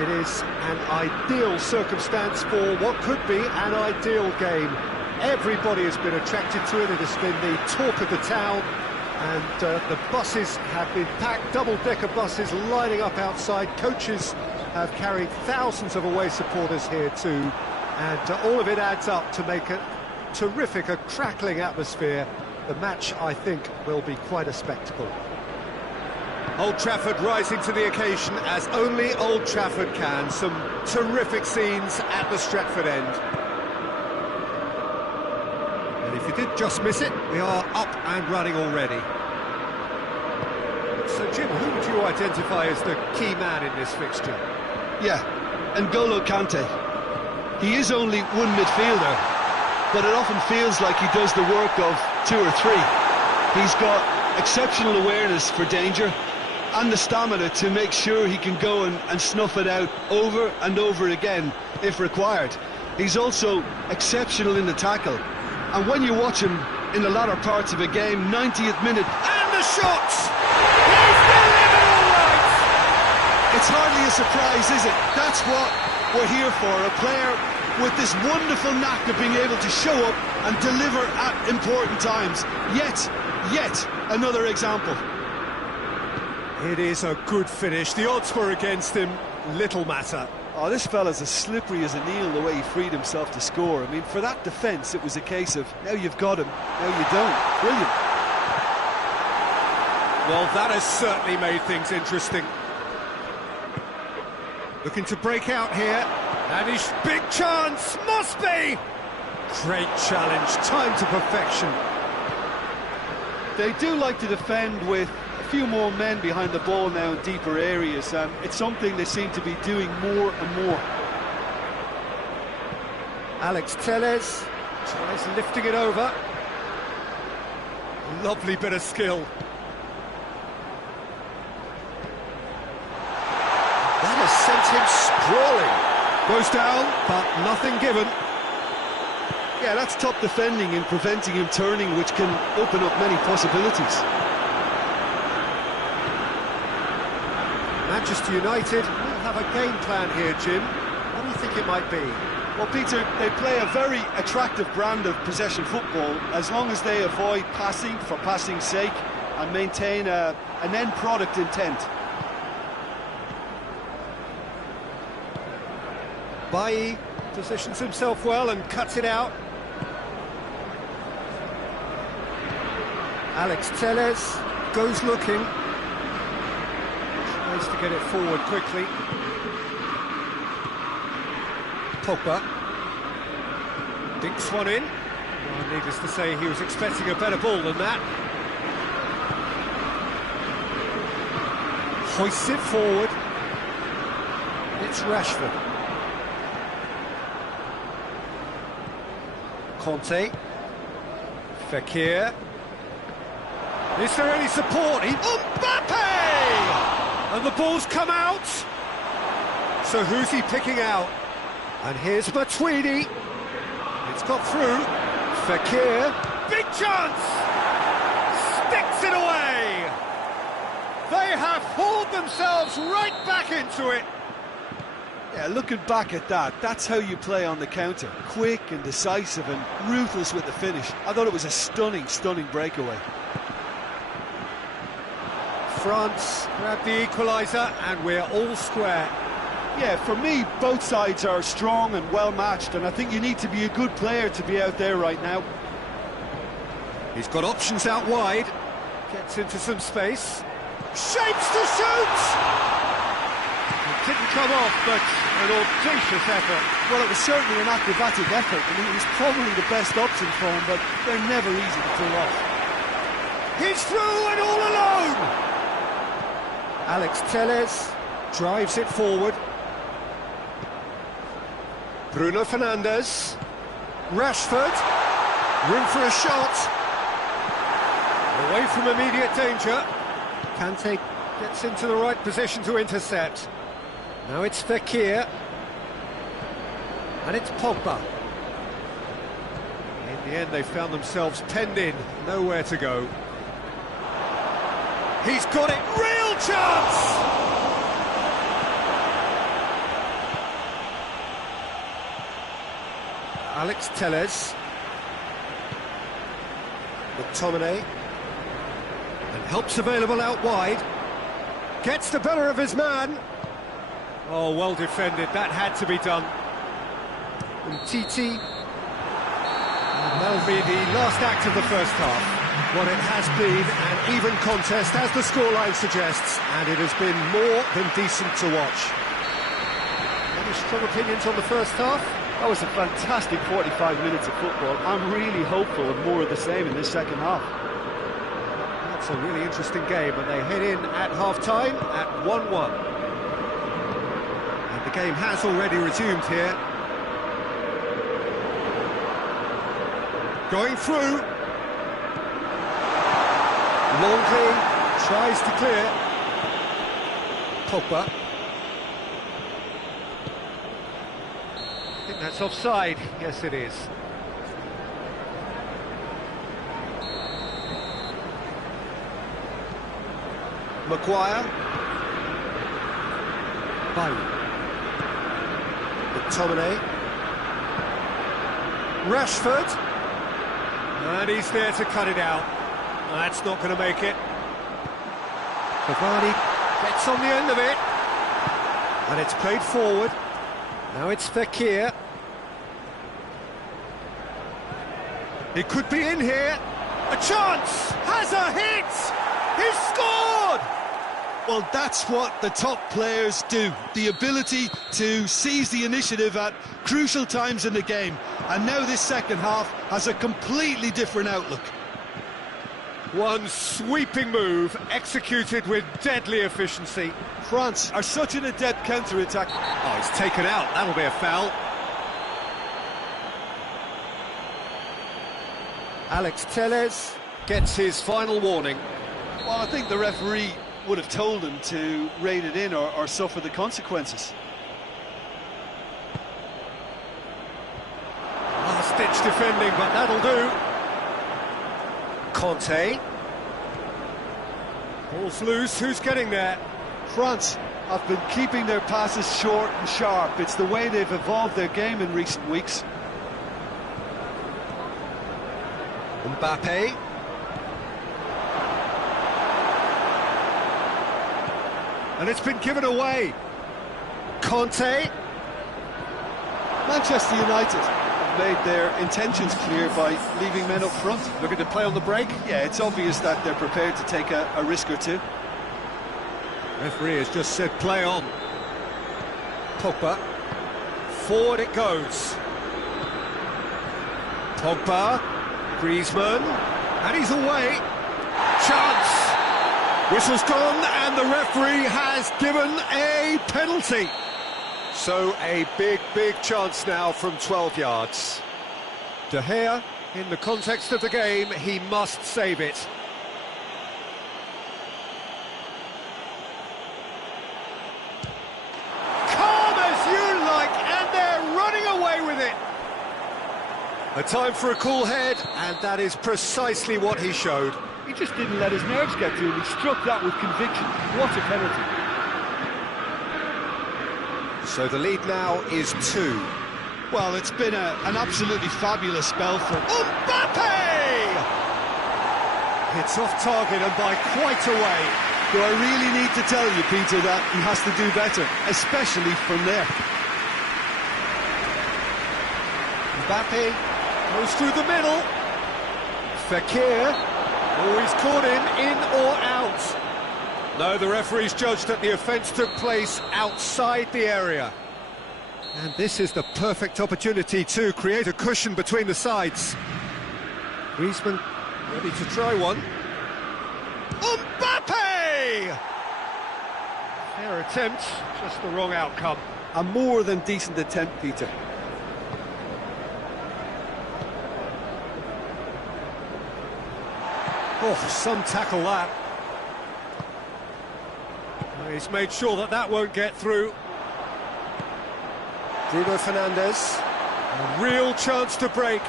It is an ideal circumstance for what could be an ideal game. Everybody has been attracted to it. It has been the talk of the town and the buses have been packed, double-decker buses lining up outside. Coaches have carried thousands of away supporters here too, and all of it adds up to make a terrific, a crackling atmosphere. The match, I think, will be quite a spectacle. Old Trafford rising to the occasion as only Old Trafford can. Some terrific scenes at the Stretford end. And if you did just miss it, we are up and running already. So Jim, who would you identify as the key man in this fixture? Yeah, N'Golo Kante. He is only one midfielder, but it often feels like he does the work of two or three. He's got exceptional awareness for danger and the stamina to make sure he can go and snuff it out over and over again if required. He's also exceptional in the tackle, and when you watch him in the latter parts of a game, 90th minute, and the shots! He's delivered all right! It's hardly a surprise, is it? That's what we're here for, a player with this wonderful knack of being able to show up and deliver at important times. Yet another example. It is a good finish. The odds were against him, little matter. Oh, this fella's as slippery as an eel the way he freed himself to score. I mean, for that defence, it was a case of, now you've got him, now you don't. Brilliant. Well, that has certainly made things interesting. Looking to break out here, and his big chance, must be! Great challenge, time to perfection. They do like to defend with a few more men behind the ball now in deeper areas, and it's something they seem to be doing more and more. Alex Telles tries lifting it over. Lovely bit of skill. That has sent him sprawling. Goes down, but nothing given. Yeah, that's top defending and preventing him turning, which can open up many possibilities. Manchester United will have a game plan here, Jim. What do you think it might be? Well, Peter, they play a very attractive brand of possession football as long as they avoid passing for passing's sake and maintain an end product intent. Bailly positions himself well and cuts it out. Alex Telles goes looking. Tries to get it forward quickly. Pogba dinks one in. Well, needless to say, he was expecting a better ball than that. Hoists it forward. It's Rashford. Conte. Fekir. Is there any support? Mbappe! And the ball's come out. So who's he picking out? And here's Matuidi. It's got through. Fekir. Big chance! Sticks it away! They have hauled themselves right back into it. Yeah, looking back at that, that's how you play on the counter. Quick and decisive and ruthless with the finish. I thought it was a stunning breakaway. France grab the equaliser and we're all square. Yeah, for me, both sides are strong and well matched, and I think you need to be a good player to be out there right now. He's got options out wide. Gets into some space. Shapes to shoot! It didn't come off, but an audacious effort. Well, it was certainly an acrobatic effort. I mean, it was probably the best option for him, but they're never easy to pull off. He's through and all alone! Alex Telles drives it forward. Bruno Fernandes. Rashford. Room for a shot. Away from immediate danger. Kante gets into the right position to intercept. Now it's Fekir. And it's Pogba. In the end, they found themselves penned in, nowhere to go. He's got it, real chance! Alex Telles. McTominay. And help's available out wide. Gets the better of his man. Oh, well defended, that had to be done. And Titi. And that'll be the last act of the first half. What it has been an even contest, as the scoreline suggests, and it has been more than decent to watch. Any strong opinions on the first half? That was a fantastic 45 minutes of football. I'm really hopeful of more of the same in this second half. That's a really interesting game, and they head in at half-time at 1-1. And the game has already resumed here. Going through. Longley tries to clear. Pogba. I think that's offside. Yes, it is. Maguire. Bailly. McTominay. Rashford. And he's there to cut it out. That's not going to make it. Cavani gets on the end of it. And it's played forward. Now it's Fekir. He could be in here. A chance! Has a hit! He's scored! Well, that's what the top players do. The ability to seize the initiative at crucial times in the game. And now this second half has a completely different outlook. One sweeping move, executed with deadly efficiency. France are such an adept counter-attack. Oh, he's taken out. That'll be a foul. Alex Telles gets his final warning. Well, I think the referee would have told him to rein it in or suffer the consequences. Last-ditch defending, but that'll do. Conte. Ball's loose, who's getting there? France have been keeping their passes short and sharp. It's the way they've evolved their game in recent weeks. Mbappe. And it's been given away. Conte. Manchester United have made their intentions clear by leaving men up front. Looking to play on the break. Yeah, it's obvious that they're prepared to take a risk or two. Referee has just said play on. Pogba. Forward it goes. Pogba. Griezmann. And he's away. Chance. Whistle's gone, and the referee has given a penalty. So a big, big chance now from 12 yards. De Gea, in the context of the game, he must save it. Calm as you like, and they're running away with it. A time for a cool head, and that is precisely what he showed. He just didn't let his nerves get to him. He struck that with conviction. What a penalty. So the lead now is 2. Well, it's been an absolutely fabulous spell for Mbappe! It's off target and by quite a way. Do I really need to tell you, Peter, that he has to do better, especially from there? Mbappe goes through the middle. Fekir. Oh, he's caught him in or out. No, the referee's judged that the offence took place outside the area. And this is the perfect opportunity to create a cushion between the sides. Griezmann ready to try one. Mbappe! Fair attempt, just the wrong outcome. A more than decent attempt, Peter. Oh, some tackle that. He's made sure that that won't get through. Bruno Fernandes. A real chance to break.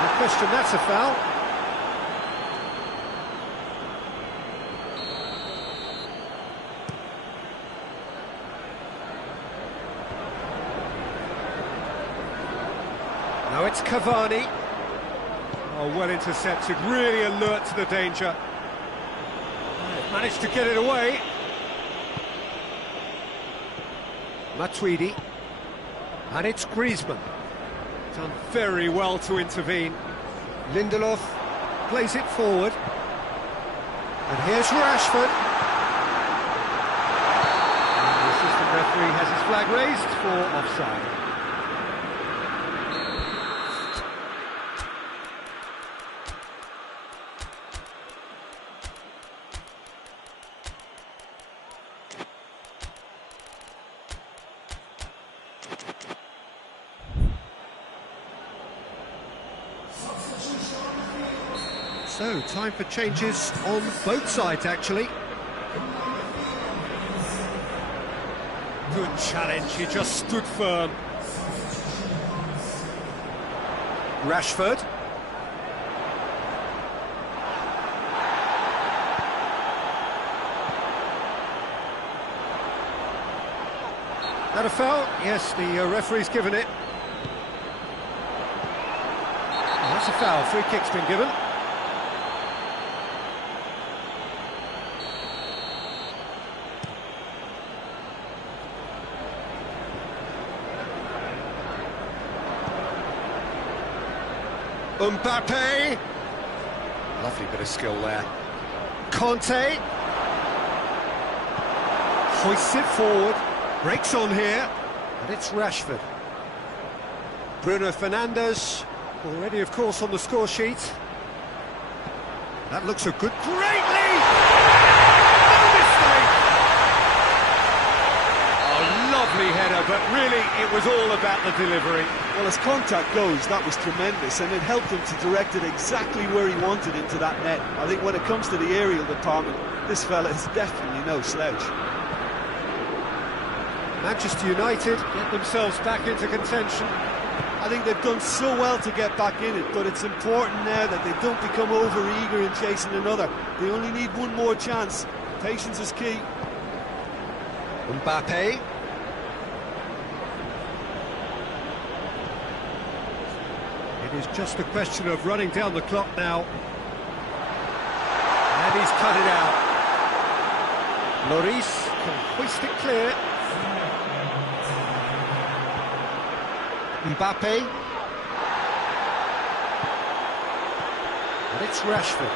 No question, that's a foul. Now it's Cavani. Oh, well intercepted, really alert to the danger. They've managed to get it away. Matuidi. And it's Griezmann. Done very well to intervene. Lindelof plays it forward. And here's Rashford. And the assistant referee has his flag raised for offside. So, time for changes on both sides, actually. Good challenge, he just stood firm. Rashford. That a foul? Yes, the referee's given it. Oh, that's a foul, free kick's been given. Mbappe. Lovely bit of skill there. Conte. Hoists it forward. Breaks on here. And it's Rashford. Bruno Fernandes. Already, of course, on the score sheet. That looks a good... Great lead! No mistake! Oh, lovely header, but really, it was all about the delivery. Well, as contact goes, that was tremendous, and it helped him to direct it exactly where he wanted into that net. I think when it comes to the aerial department, this fella is definitely no slouch. Manchester United get themselves back into contention. I think they've done so well to get back in it, but it's important now that they don't become over-eager in chasing another. They only need one more chance. Patience is key. Mbappe. It is just a question of running down the clock now. And he's cut it out. Lloris can hoist it clear. Mbappe. And it's Rashford.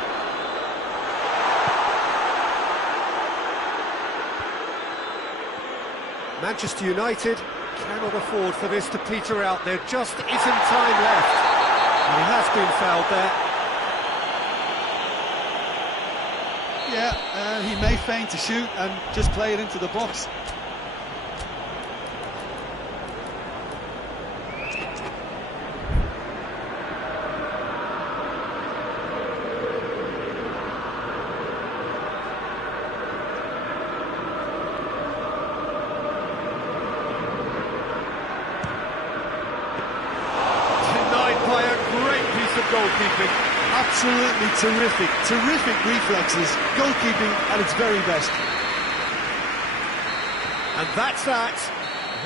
Manchester United cannot afford for this to peter out. There just isn't time left. And he has been fouled there. Yeah, he may feign to shoot and just play it into the box. Goalkeeping. Absolutely terrific reflexes, goalkeeping at its very best. And that's that.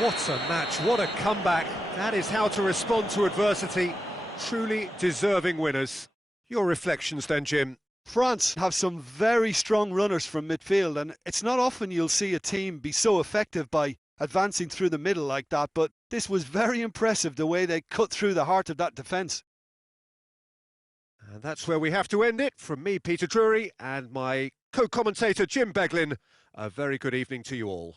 What a match, what a comeback. That is how to respond to adversity. Truly deserving winners. Your reflections then, Jim? France have some very strong runners from midfield, and it's not often you'll see a team be so effective by advancing through the middle like that, but this was very impressive the way they cut through the heart of that defence. And that's where we have to end it. From me, Peter Drury, and my co-commentator, Jim Beglin, a very good evening to you all.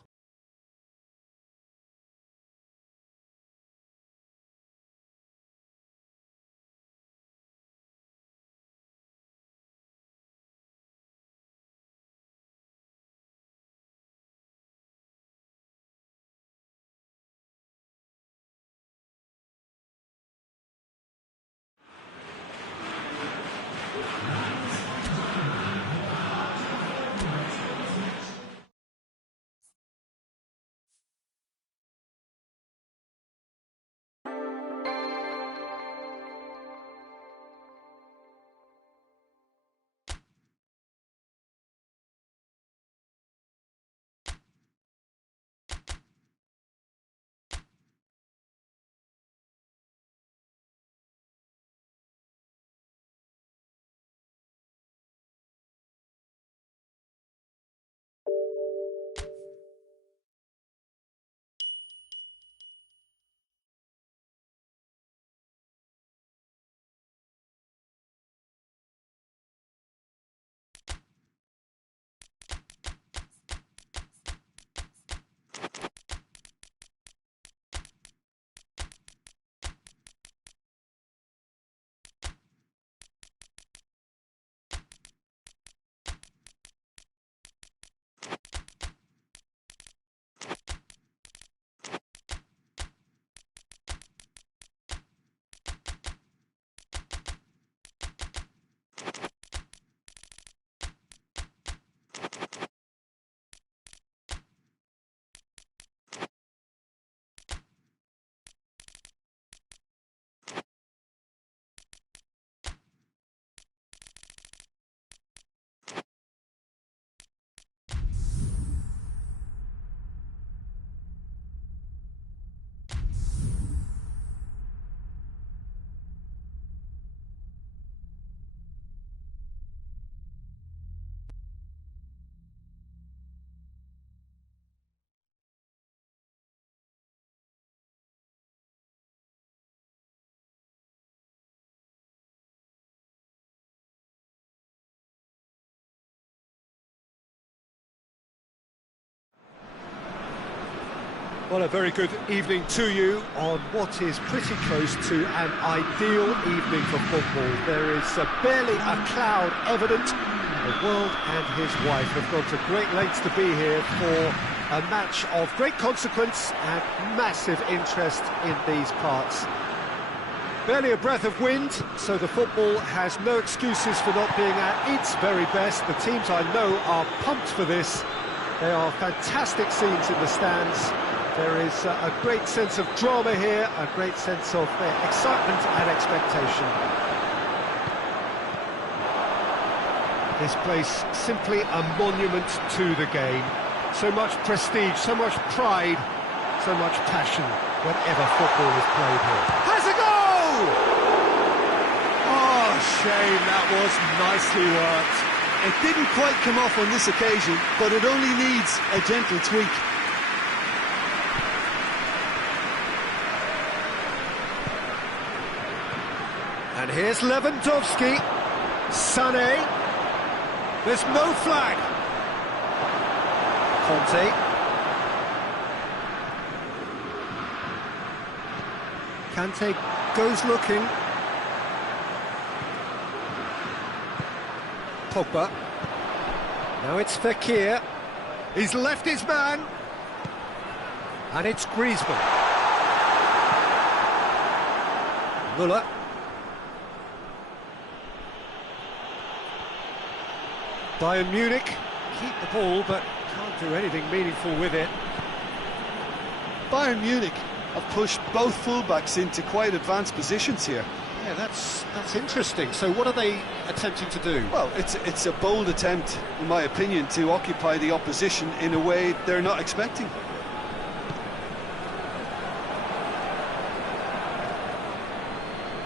Well, a very good evening to you on what is pretty close to an ideal evening for football. There is barely a cloud evident. The world and his wife have gone to great lengths to be here for a match of great consequence and massive interest in these parts. Barely a breath of wind, so the football has no excuses for not being at its very best. The teams I know are pumped for this. There are fantastic scenes in the stands. There is a great sense of drama here, a great sense of excitement and expectation. This place simply a monument to the game. So much prestige, so much pride, so much passion whenever football is played here. Has a goal! Oh, shame, that was nicely worked. It didn't quite come off on this occasion, but it only needs a gentle tweak. And here's Lewandowski, Sané, there's no flag. Conte. Kante goes looking. Pogba. Now it's Fekir. He's left his man. And it's Griezmann. Müller. Bayern Munich keep the ball, but can't do anything meaningful with it. Bayern Munich have pushed both fullbacks into quite advanced positions here. Yeah, that's interesting. So what are they attempting to do? Well, it's a bold attempt, in my opinion, to occupy the opposition in a way they're not expecting.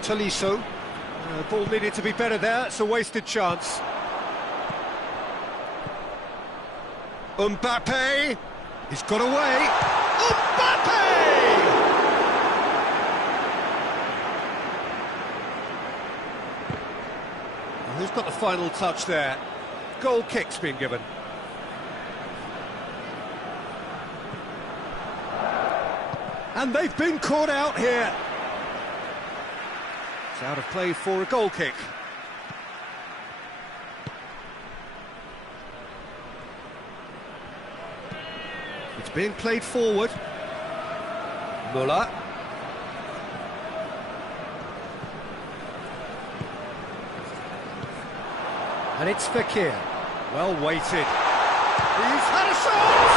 Tolisso. Ball needed to be better there. It's a wasted chance. Mbappe, he's got away. Mbappe! Well, who's got the final touch there? Goal kick's been given. And they've been caught out here. It's out of play for a goal kick. It's being played forward. Müller. And it's Fekir. Well weighted. He's had a shot!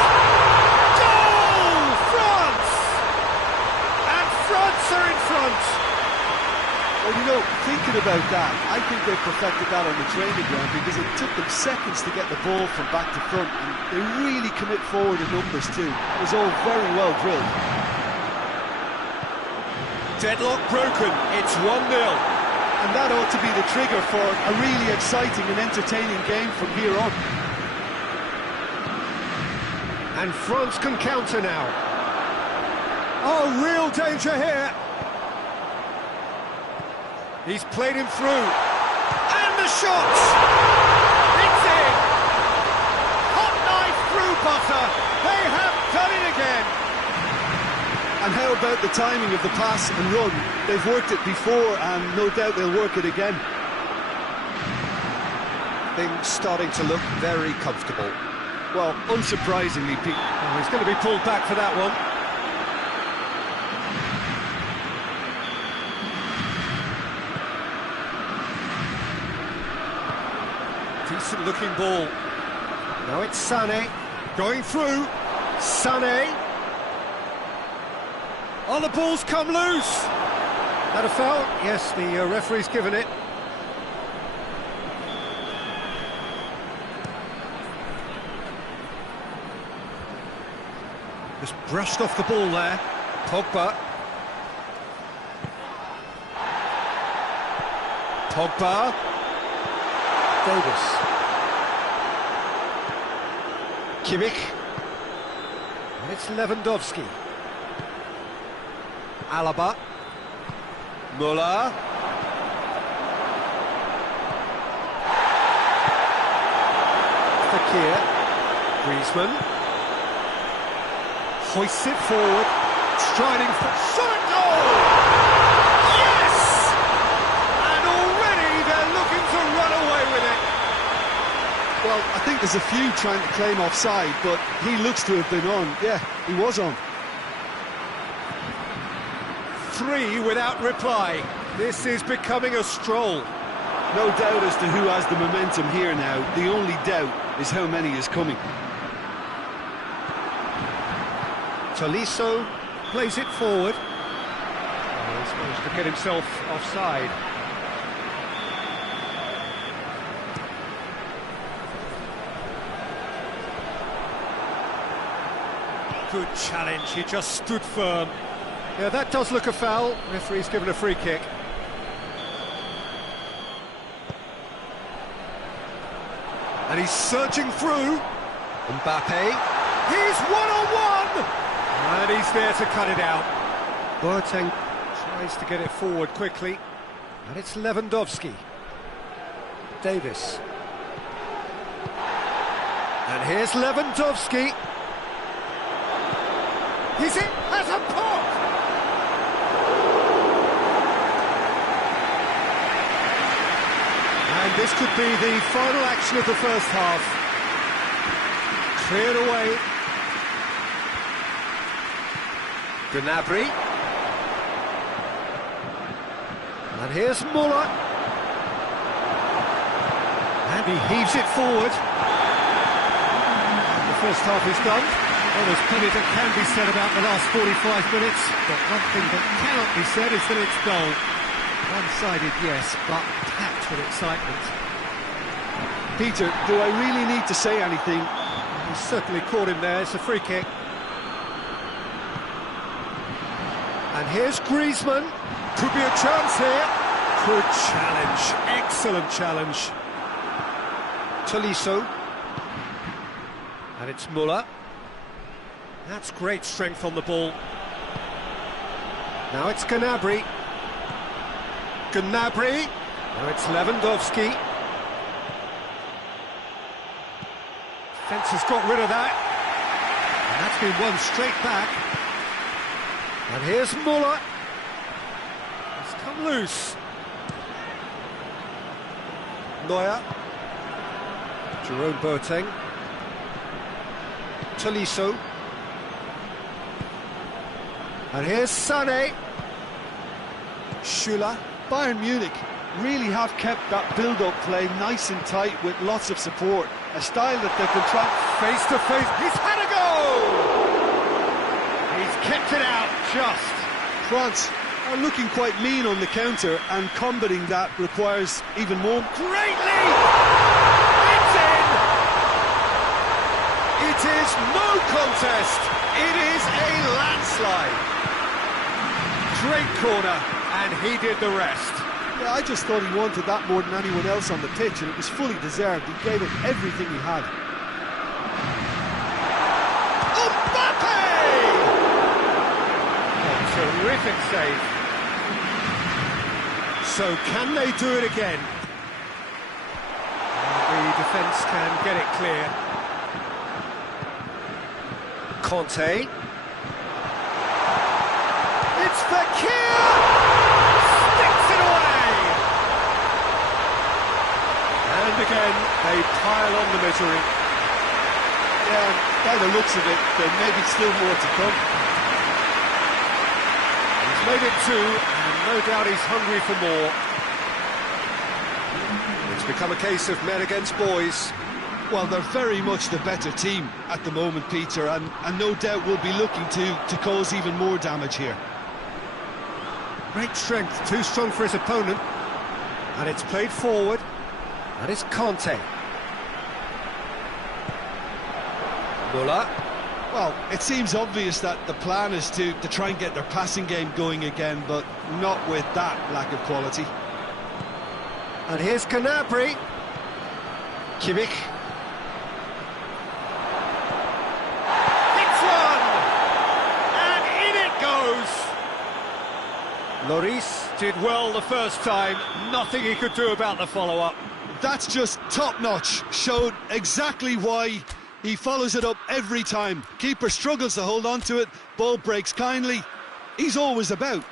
Goal! France! And France are in front! Well, you know, thinking about that, I think they perfected that on the training ground because it took them seconds to get the ball from back to front, and they really commit forward in numbers too. It was all very well drilled. Deadlock broken, it's 1-0. And that ought to be the trigger for a really exciting and entertaining game from here on. And France can counter now. Oh, real danger here. He's played him through. And the shot! It's in! Hot knife through butter. They have done it again. And how about the timing of the pass and run? They've worked it before and no doubt they'll work it again. Things starting to look very comfortable. Well, unsurprisingly, Pete. Oh, he's going to be pulled back for that one. Decent looking ball. Now it's Sané going through. Sané. Oh, the ball's come loose. That a foul? Yes, the referee's given it. Just brushed off the ball there. Pogba. Pogba. Davis. Kimmich. And it's Lewandowski. Alaba. Müller. Fekir. Griezmann. Hoists it forward, striding for shot goal! Yes! And already they're looking to run away with it. Well, I think there's a few trying to claim offside, but he looks to have been on. Yeah, he was on. 3 without reply. This is becoming a stroll. No doubt as to who has the momentum here now. The only doubt is how many is coming. Tolisso plays it forward. Oh, he's managed to get himself offside. Good challenge, he just stood firm. Yeah, that does look a foul. Referee's given a free kick. And he's surging through. Mbappe. He's one-on-one! And he's there to cut it out. Boateng tries to get it forward quickly. And it's Lewandowski. Davis. And here's Lewandowski. He's in as a pop! And this could be the final action of the first half. Cleared away. Gnabry. And here's Muller. And he heaves it forward. The first half is done. Well, there's plenty that can be said about the last 45 minutes, but one thing that cannot be said is that it's dull. One-sided, yes, but packed with excitement. Peter, do I really need to say anything? He's certainly caught him there, it's a free kick. And here's Griezmann. Could be a chance here. Good challenge, excellent challenge. Tolisso. And it's Muller. That's great strength on the ball. Now it's Gnabry. Gnabry. Now it's Lewandowski. Defence has got rid of that. And that's been won straight back. And here's Muller. He's come loose. Neuer. Jerome Boateng. Tolisso. And here's Sané. Schüller. Bayern Munich really have kept that build-up play nice and tight with lots of support. A style that they've been trying... Face to face. He's had a go! He's kept it out, just. France are looking quite mean on the counter, and combating that requires even more... Great lead! It's in! It is no contest. It is a landslide. Great corner, and he did the rest. Yeah, I just thought he wanted that more than anyone else on the pitch, and it was fully deserved. He gave it everything he had. Mbappe! Oh, terrific save. So can they do it again? The defence can get it clear. Conte. It's Fekir! Sticks it away! And again, they pile on the misery. Yeah, by the looks of it, there may be still more to come. He's made it 2, and no doubt he's hungry for more. It's become a case of men against boys. Well, they're very much the better team at the moment, Peter, and no doubt will be looking to cause even more damage here. Great strength, too strong for his opponent. And it's played forward. And it's Conte. Muller. Well, it seems obvious that the plan is to try and get their passing game going again, but not with that lack of quality. And here's Gnabry. Kimmich. Hits one! And in it goes! Lloris did well the first time. Nothing he could do about the follow-up. That's just top-notch. Showed exactly why He follows it up every time. Keeper struggles to hold on to it. Ball breaks kindly. He's always about.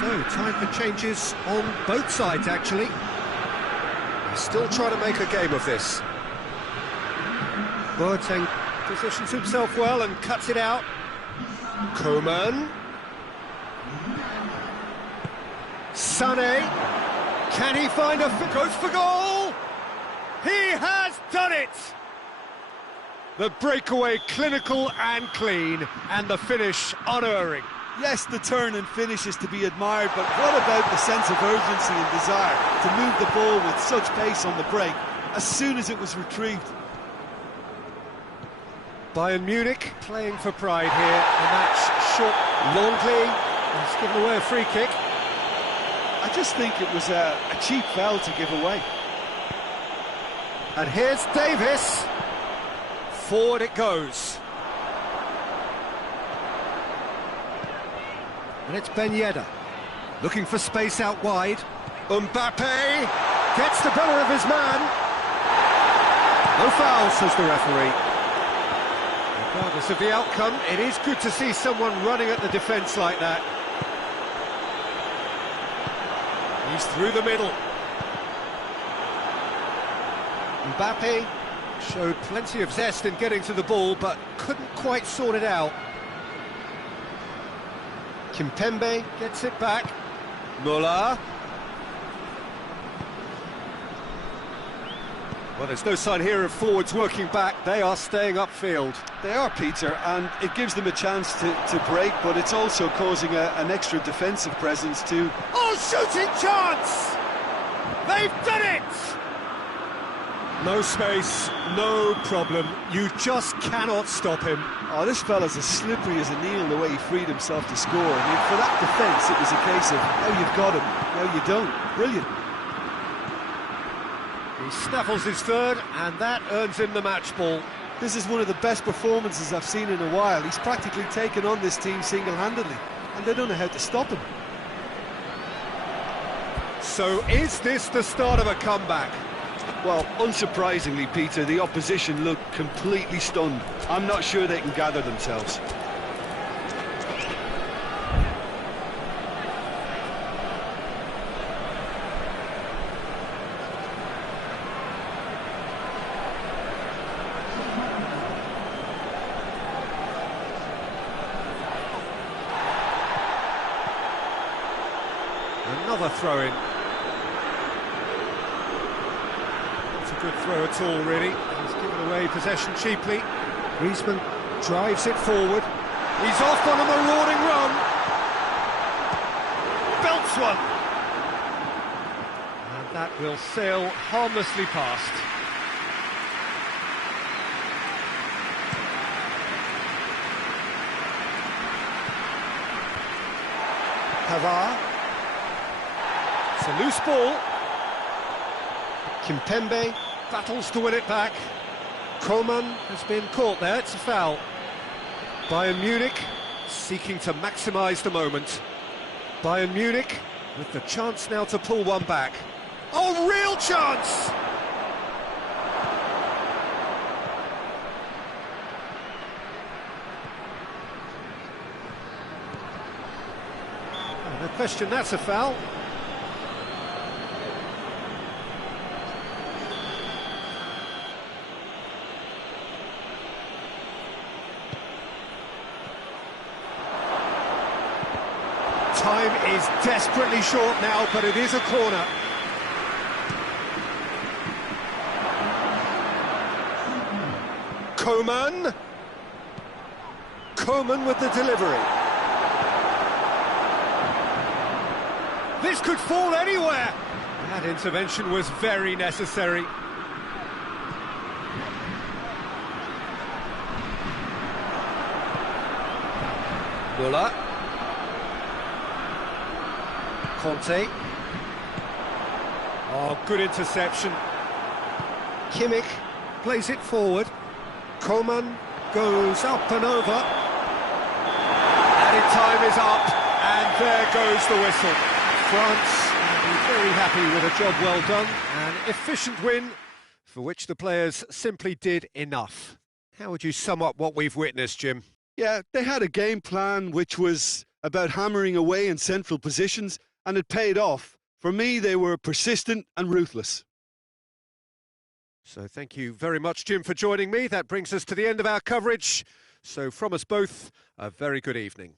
So, time for changes on both sides, actually. He's still trying to make a game of this. Boateng positions himself well and cuts it out. Koeman. Sané. Can he find goes for goal? He has done it! The breakaway clinical and clean, and the finish unerring. Yes, the turn and finish is to be admired, but what about the sense of urgency and desire to move the ball with such pace on the break as soon as it was retrieved? Bayern Munich playing for pride here. The match short. Longley has given away a free kick. I just think it was a cheap foul to give away. And here's Davis. Forward it goes. And it's Ben Yedder, looking for space out wide. Mbappe gets the better of his man. No foul, says the referee. Regardless of the outcome, it is good to see someone running at the defence like that. He's through the middle. Mbappe showed plenty of zest in getting to the ball, but couldn't quite sort it out. Kimpembe gets it back. Muller. Well, there's no sign here of forwards working back. They are staying upfield. They are, Peter, and it gives them a chance to break, but it's also causing an extra defensive presence too. Oh, shooting chance! They've done it! No space, no problem. You just cannot stop him. Oh, this fella's as slippery as a needle the way he freed himself to score. I mean, for that defence, it was a case of, oh, you've got him, no, you don't. Brilliant. He snaffles his third, and that earns him the match ball. This is one of the best performances I've seen in a while. He's practically taken on this team single-handedly, and they don't know how to stop him. So is this the start of a comeback? Well, unsurprisingly, Peter, the opposition look completely stunned. I'm not sure they can gather themselves. Another throw-in. Good throw at all, really. He's given away possession cheaply. Griezmann drives it forward. He's off on a marauding run. Belts one. And that will sail harmlessly past. Pavard. It's a loose ball. Kimpembe battles to win it back. Koeman has been caught there, it's a foul. Bayern Munich seeking to maximise the moment. Bayern Munich with the chance now to pull one back. Oh, real chance! No question, that's a foul. Time is desperately short now, but it is a corner. Coman. Coman with the delivery. This could fall anywhere. That intervention was very necessary. Muller. Conte. Oh, good interception. Kimmich plays it forward. Coman goes up and over. Added time is up, and there goes the whistle. France will be very happy with a job well done. An efficient win for which the players simply did enough. How would you sum up what we've witnessed, Jim? Yeah, they had a game plan which was about hammering away in central positions, and it paid off. For me, they were persistent and ruthless. So thank you very much, Jim, for joining me. That brings us to the end of our coverage. So from us both, a very good evening.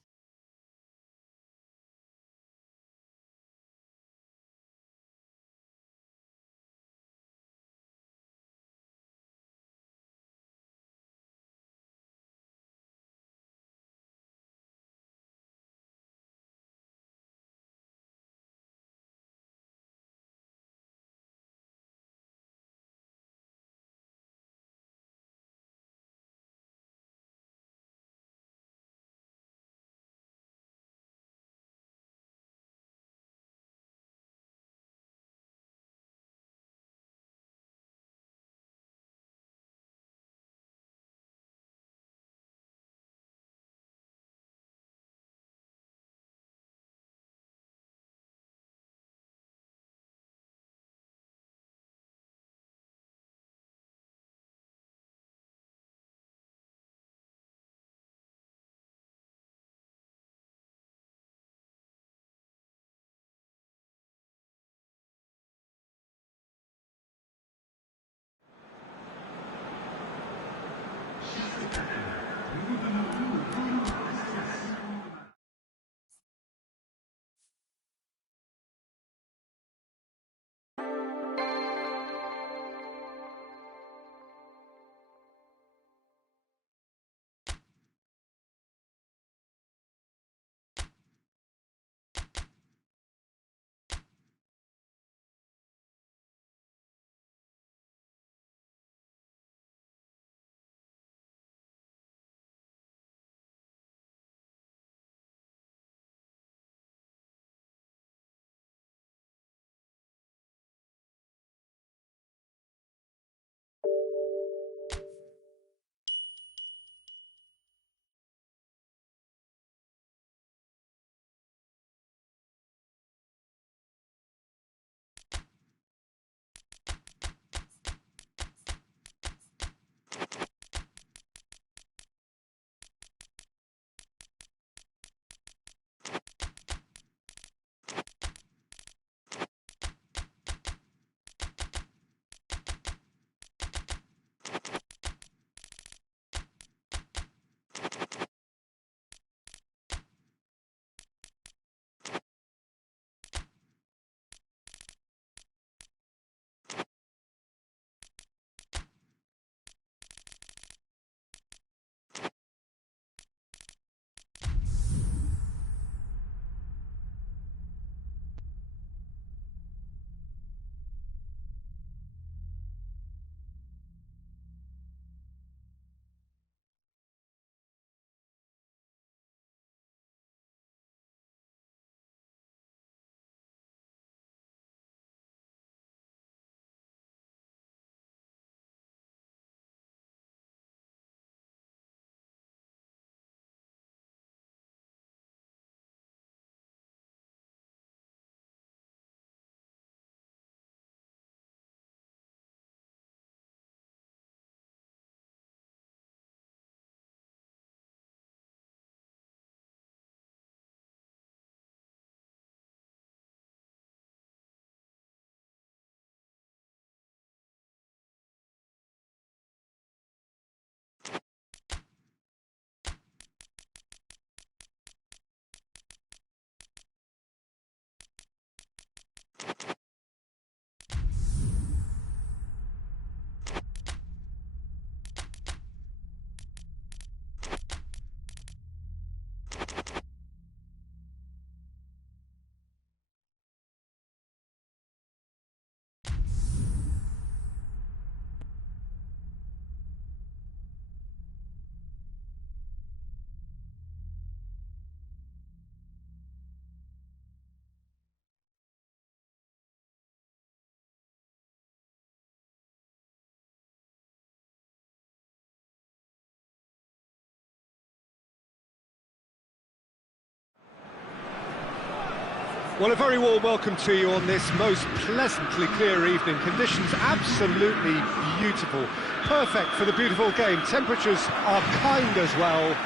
Well, a very warm welcome to you on this most pleasantly clear evening. Conditions absolutely beautiful. Perfect for the beautiful game. Temperatures are kind as well.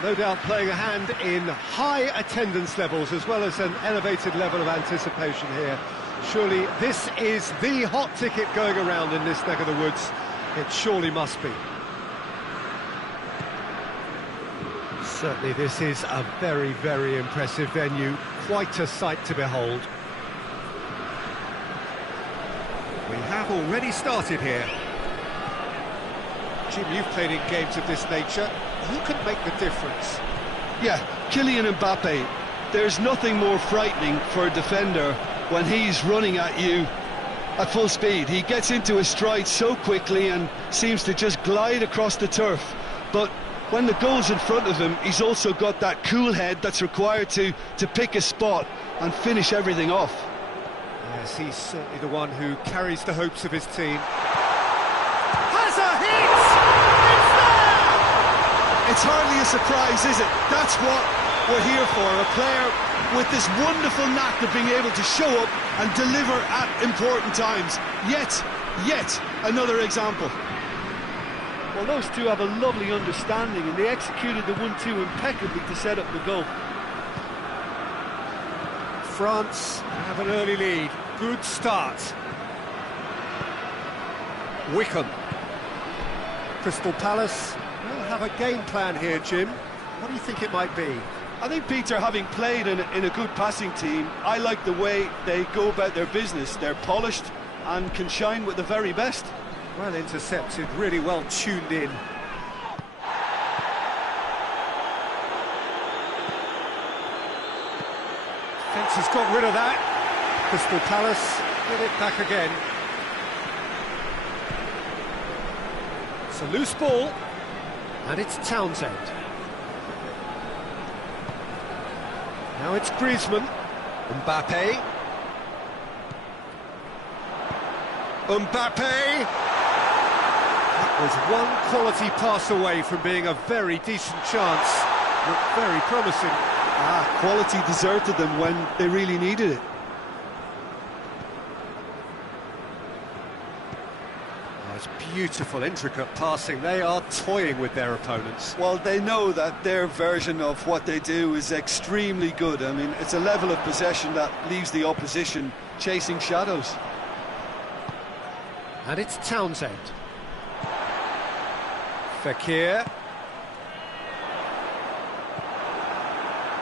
No doubt playing a hand in high attendance levels as well as an elevated level of anticipation here. Surely this is the hot ticket going around in this neck of the woods. It surely must be. Certainly this is a very, very impressive venue. Quite a sight to behold. We have already started here. Jim, you've played in games of this nature. Who can make the difference? Yeah, Kylian Mbappe. There's nothing more frightening for a defender when he's running at you at full speed. He gets into his stride so quickly and seems to just glide across the turf. But when the goal's in front of him, he's also got that cool head that's required to pick a spot and finish everything off. Yes, he's certainly the one who carries the hopes of his team. Has a hit! It's there! It's hardly a surprise, is it? That's what we're here for, a player with this wonderful knack of being able to show up and deliver at important times. Yet another example. Well, those two have a lovely understanding and they executed the 1-2 impeccably to set up the goal. France have an early lead. Good start. Wickham. Crystal Palace will have a game plan here, Jim. What do you think it might be? I think, Peter, having played in a good passing team, I like the way they go about their business. They're polished and can shine with the very best. Well intercepted, really well tuned in. Defence has got rid of that. Crystal Palace get it back again. It's a loose ball, and it's Townsend. Now it's Griezmann. Mbappe. That was one quality pass away from being a very decent chance. Looked very promising. Quality deserted them when they really needed it. Oh, it's beautiful, intricate passing. They are toying with their opponents. Well, they know that their version of what they do is extremely good. I mean, it's a level of possession that leaves the opposition chasing shadows. And it's Townsend. Fekir.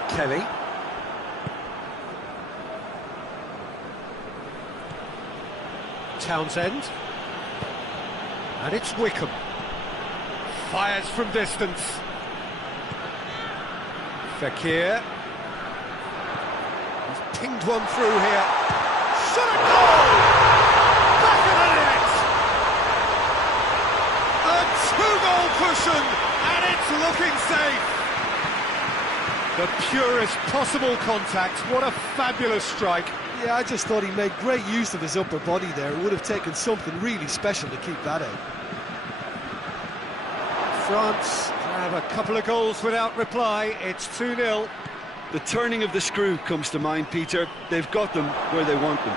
Kelly. Townsend. And it's Wickham. Fires from distance. Fekir. He's pinged one through here. Shot a goal! Back of the net! A two-goal cushion, and it's looking safe. The purest possible contact. What a fabulous strike. Yeah, I just thought he made great use of his upper body there. It would have taken something really special to keep that out. France have a couple of goals without reply. It's 2-0. The turning of the screw comes to mind, Peter. They've got them where they want them.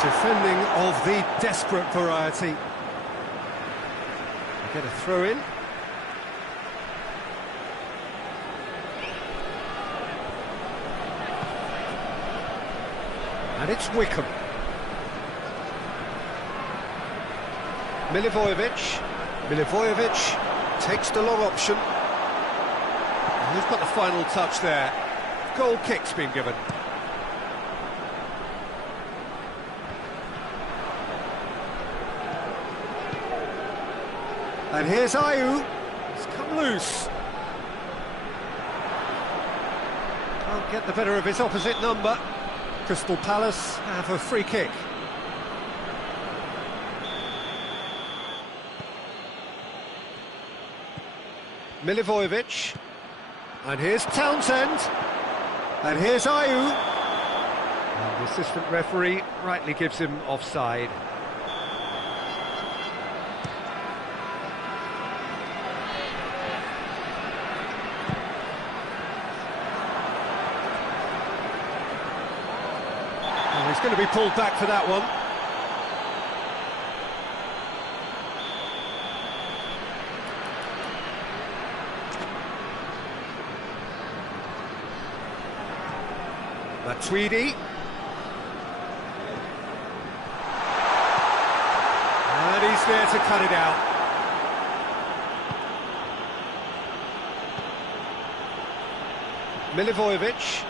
Defending of the desperate variety. Get a throw in. And it's Wickham. Milivojevic takes the long option. And who's got the final touch there? Goal kick's been given. And here's Ayew. It's come loose. Can't get the better of his opposite number. Crystal Palace have a free kick. Milivojevic. And here's Townsend. And here's Ayew. And the assistant referee rightly gives him offside. He's going to be pulled back for that one. Tweedy. And he's there to cut it out. Milivojevic.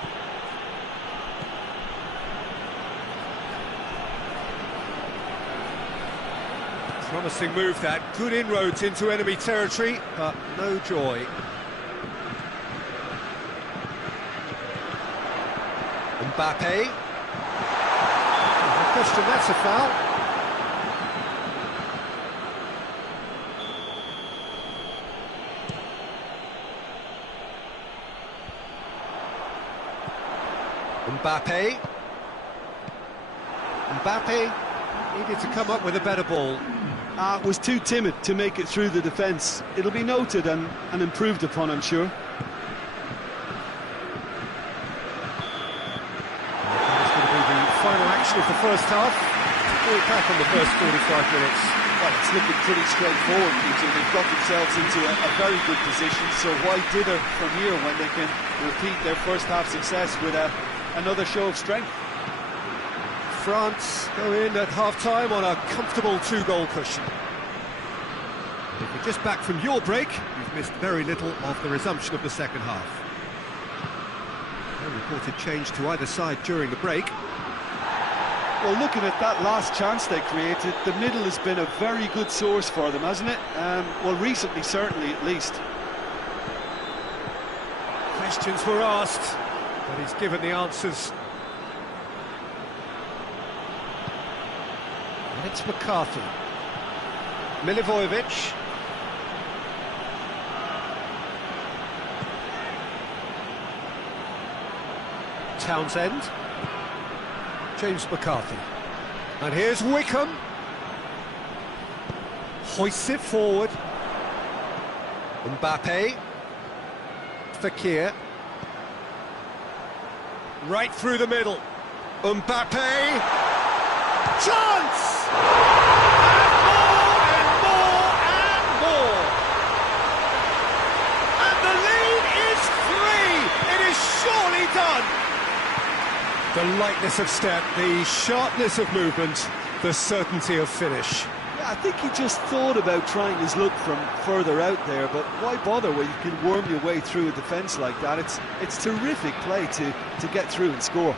Promising move that. Good inroads into enemy territory, but no joy. Mbappe. No question, that's a foul. Mbappe needed to come up with a better ball. Was too timid to make it through the defence. It'll be noted and improved upon, I'm sure. Final action of the first half. We're back on the first 45 minutes. Well, it's looking pretty straightforward, Peter. They've got themselves into a very good position, so why dither from here when they can repeat their first half success with another show of strength? France go in at half-time on a comfortable 2-goal cushion. If you're just back from your break, you've missed very little of the resumption of the second half. No reported change to either side during the break. Well, looking at that last chance they created, the middle has been a very good source for them, hasn't it? Well, recently, certainly, at least. Questions were asked, but he's given the answers. And it's McCarthy. Milivojevic. Townsend. James McCarthy. And here's Wickham. Hoists it forward. Mbappe. Fekir. Right through the middle. Mbappe. Chance! And more and more. And the lead is 3. It is surely done. The lightness of step, the sharpness of movement, the certainty of finish. Yeah, I think he just thought about trying his luck from further out there, but why bother when you can worm your way through a defence like that? It's terrific play to get through and score.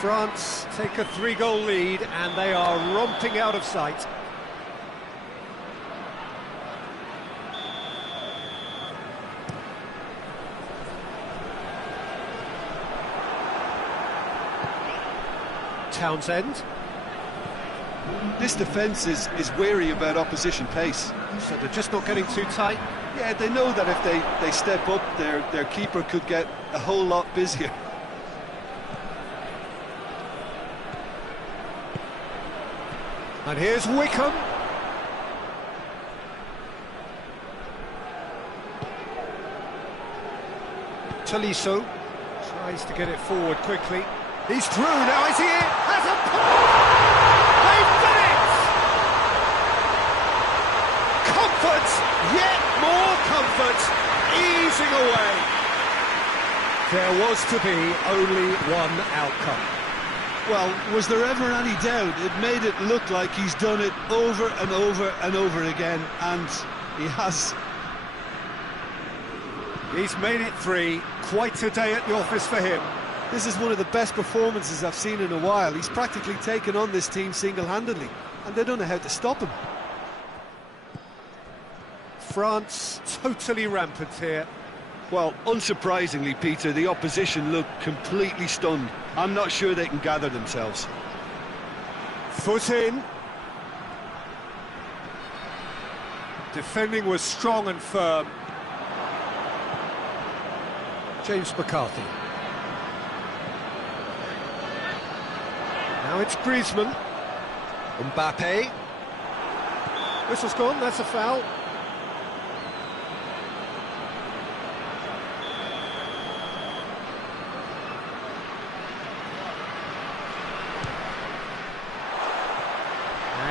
France take a 3-goal lead and they are romping out of sight. Townsend. This defence is wary about opposition pace. So they're just not getting too tight? Yeah, they know that if they step up, their keeper could get a whole lot busier. And here's Wickham. Tolisso tries to get it forward quickly. He's through, now is he in? Has a pull! They've done it! Comfort, yet more comfort, easing away. There was to be only one outcome. Well, was there ever any doubt? It made it look like he's done it over and over and over again, and he has. He's made it 3, quite a day at the office for him. This is one of the best performances I've seen in a while. He's practically taken on this team single-handedly, and they don't know how to stop him. France totally rampant here. Well, unsurprisingly, Peter, the opposition look completely stunned. I'm not sure they can gather themselves. Foot in. Defending was strong and firm. James McCarthy. Now it's Griezmann. Mbappe. Whistle's gone, that's a foul.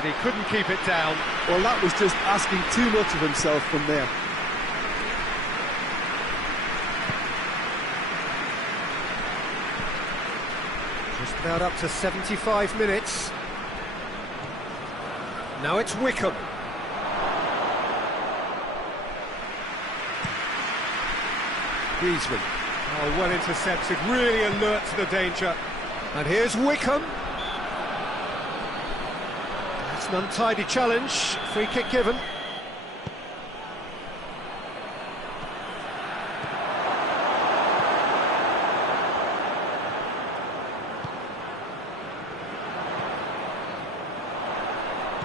he couldn't keep it down. Well, that was just asking too much of himself from there. Just about up to 75 minutes. Now it's Wickham. Griezmann. Oh, well intercepted, really alert to the danger. And here's Wickham. It's an untidy challenge. Free kick given.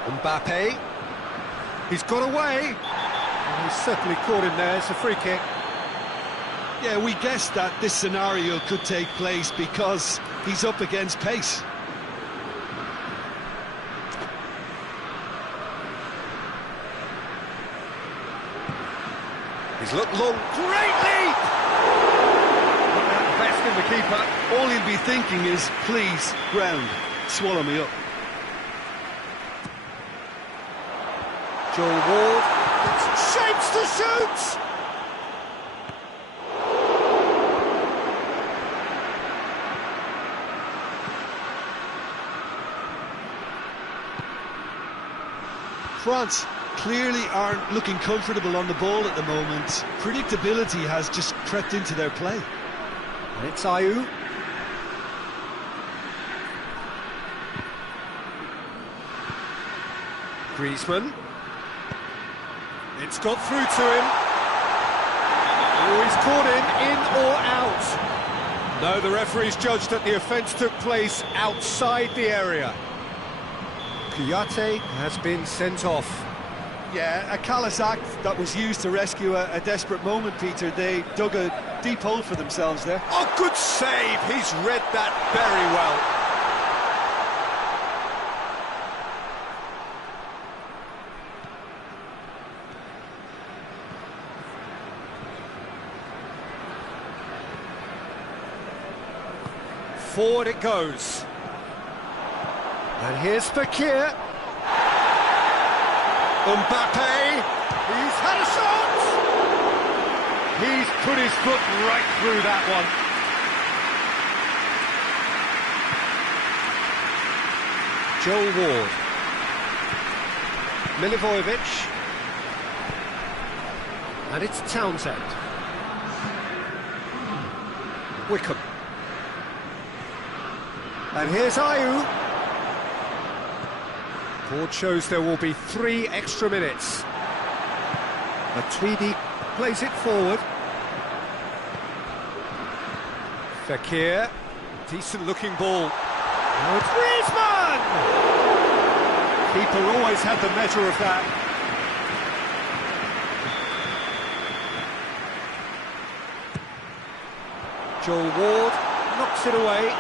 Mbappe. He's got away. And he's certainly caught him there. It's a free kick. Yeah, we guessed that this scenario could take place because he's up against pace. He's looked long. Great leap! Not that best in the keeper. All he'll be thinking is, please, ground, swallow me up. Joel Ward. It's shapes to shoot! France clearly aren't looking comfortable on the ball at the moment. Predictability has just crept into their play. And it's Ayew. Griezmann. It's got through to him. Oh, he's caught in or out. No, the referee's judged that the offence took place outside the area. Kouyaté has been sent off. Yeah, a callous act that was used to rescue a desperate moment, Peter. They dug a deep hole for themselves there. Oh, good save! He's read that very well. Forward it goes. And here's Fakir. Mbappe. He's had a shot. He's put his foot right through that one. Joel Ward. Milivojevic. And it's Townsend. Wickham. And here's Ayew. Board shows there will be 3 extra minutes. Matuidi plays it forward. Fakir. Decent looking ball. Now it's Griezmann! Keeper always had the measure of that. Joel Ward knocks it away.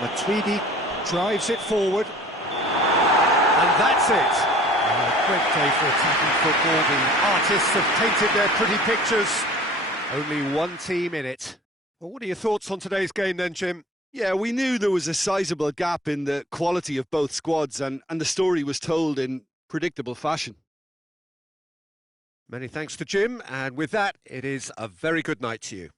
Matuidi drives it forward. And that's it. A great day for attacking football. The artists have painted their pretty pictures. Only one team in it. Well, what are your thoughts on today's game then, Jim? Yeah, we knew there was a sizable gap in the quality of both squads, and the story was told in predictable fashion. Many thanks to Jim, and with that, it is a very good night to you.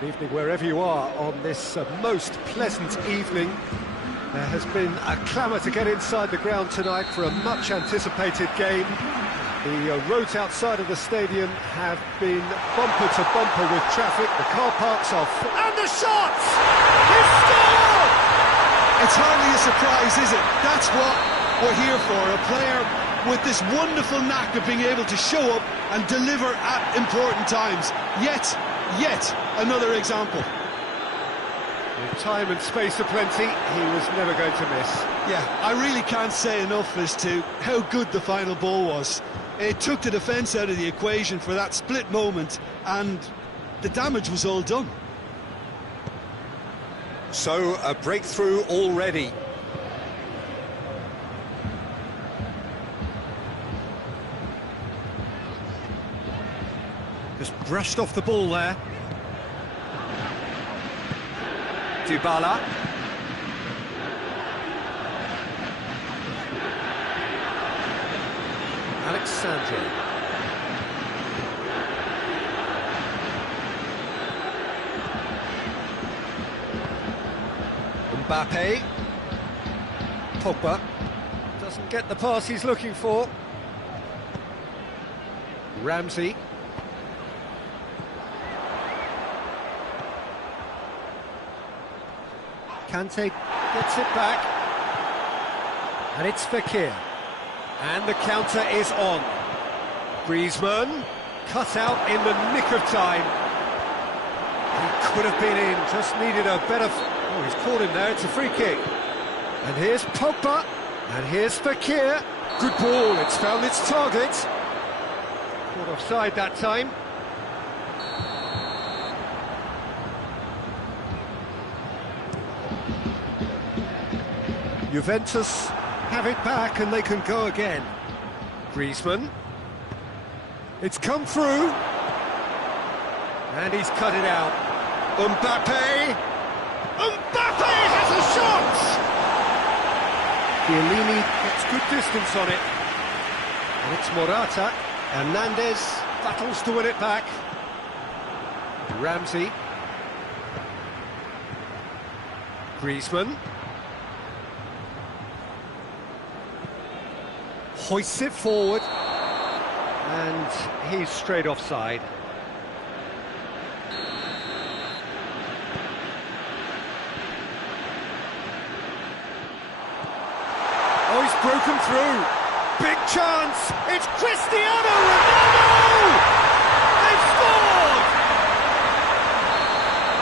Good evening wherever you are on this most pleasant evening. There has been a clamour to get inside the ground tonight for a much-anticipated game. The roads outside of the stadium have been bumper to bumper with traffic. The car parks are full. And the shots! He scored! It's hardly a surprise, is it? That's what we're here for. A player with this wonderful knack of being able to show up and deliver at important times. Yet another example. With time and space aplenty, he was never going to miss. Yeah, I really can't say enough as to how good the final ball was. It took the defence out of the equation for that split moment, and the damage was all done. So, a breakthrough already. Just brushed off the ball there. Dybala. Alexandre. Mbappe. Pogba. Doesn't get the pass he's looking for. Ramsey. Kante gets it back, and it's Fekir, and the counter is on. Griezmann cut out in the nick of time. He could have been in, just needed a better... Oh, he's caught him there, it's a free kick. And here's Pogba, and here's Fekir. Good ball, it's found its target. Caught offside that time. Juventus have it back and they can go again. Griezmann. It's come through. And he's cut it out. Mbappe. Mbappe has a shot! Chiellini gets good distance on it. And it's Morata. Hernandez battles to win it back. Ramsey. Griezmann. Hoists it forward, and he's straight offside. Oh, he's broken through. Big chance. It's Cristiano Ronaldo! They've scored!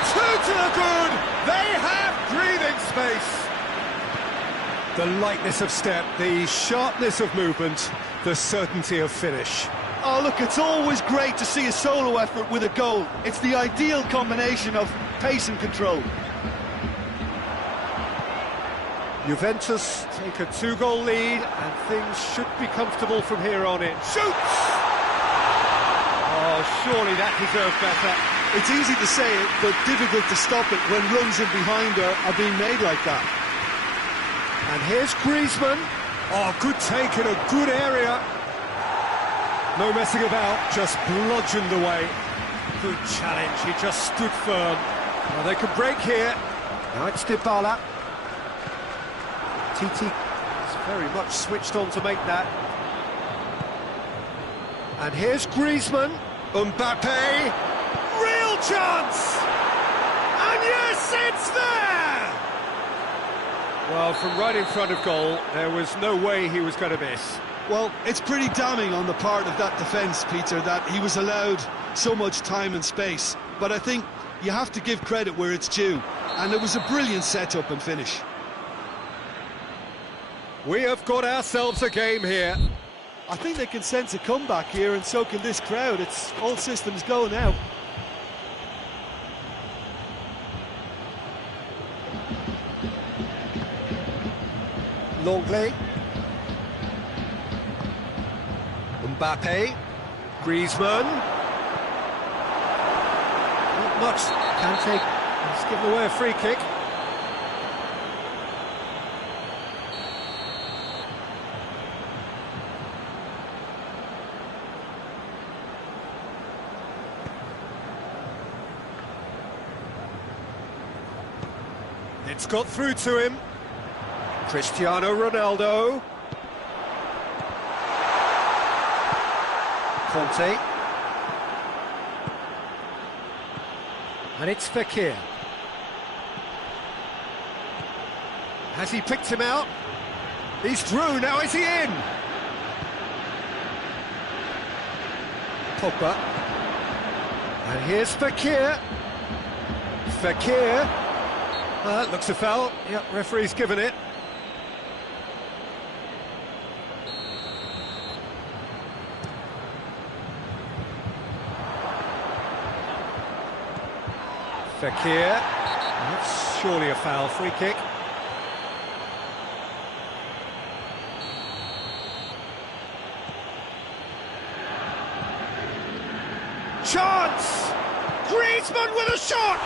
2 to the good. They have breathing space. The lightness of step, the sharpness of movement, the certainty of finish. Oh, look, it's always great to see a solo effort with a goal. It's the ideal combination of pace and control. Juventus take a 2-goal lead, and things should be comfortable from here on in. Shoots! Oh, surely that deserved better. It's easy to say it, but difficult to stop it when runs in behind are being made like that. And here's Griezmann. Oh, good take in a good area. No messing about, just bludgeoned away. Good challenge, he just stood firm. Well, they can break here. Now it's Dybala. Titi is very much switched on to make that. And here's Griezmann. Mbappe. Real chance! And yes, it's there! Well, from right in front of goal, there was no way he was going to miss. Well, it's pretty damning on the part of that defence, Peter, that he was allowed so much time and space. But I think you have to give credit where it's due. And it was a brilliant setup and finish. We have got ourselves a game here. I think they can sense a comeback here, and so can this crowd. It's all systems go now. Longley. Mbappe. Griezmann. Not much. Kante has given away a free kick. It's got through to him. Cristiano Ronaldo. Conte. And it's Fekir. Has he picked him out? He's through, now is he in? Pogba. And here's Fekir. Fekir. That looks a foul. Yep, referee's given it. Fekir. That's surely a foul, free kick. Chance! Griezmann with a shot!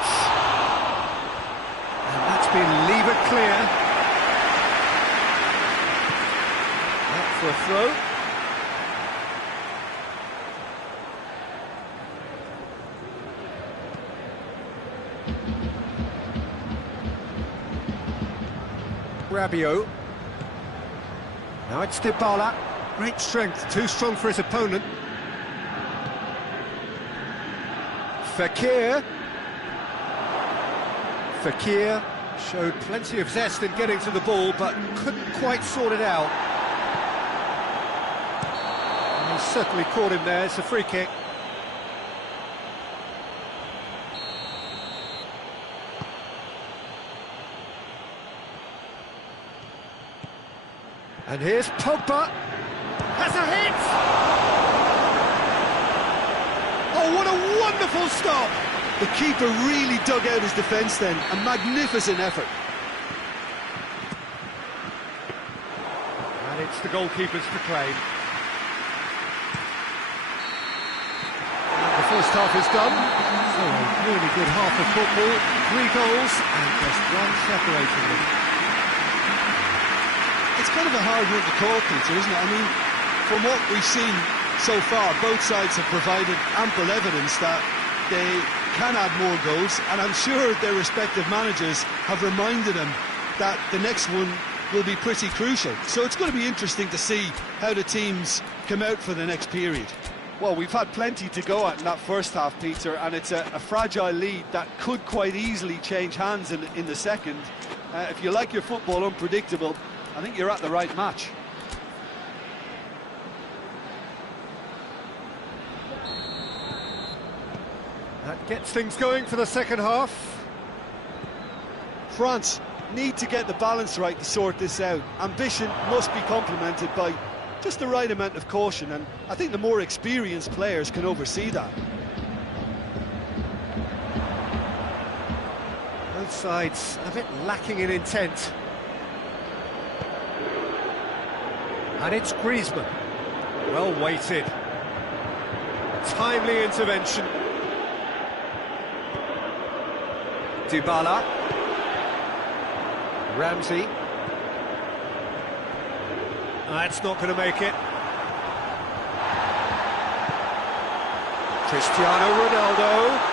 And that's been levered clear. Up for a throw. Rabiot. Now it's Dybala. Great strength, too strong for his opponent. Fekir. Fekir showed plenty of zest in getting to the ball, but couldn't quite sort it out. And he certainly caught him there. It's a free kick. And here's Pogba. Has a hit! Oh, what a wonderful stop! The keeper really dug out his defence then. A magnificent effort. And it's the goalkeeper's to claim. And the first half is done. So a really good half of football. 3 goals and just one separating them. It's kind of a hard one to call, Peter, isn't it? I mean, from what we've seen so far, both sides have provided ample evidence that they can add more goals, and I'm sure their respective managers have reminded them that the next one will be pretty crucial. So it's going to be interesting to see how the teams come out for the next period. Well, we've had plenty to go at in that first half, Peter, and it's a fragile lead that could quite easily change hands in the second. If you like your football unpredictable, I think you're at the right match. That gets things going for the second half. France need to get the balance right to sort this out. Ambition must be complemented by just the right amount of caution, and I think the more experienced players can oversee that. Both sides a bit lacking in intent. And it's Griezmann. Well weighted. Timely intervention. Dybala. Ramsey. That's not going to make it. Cristiano Ronaldo.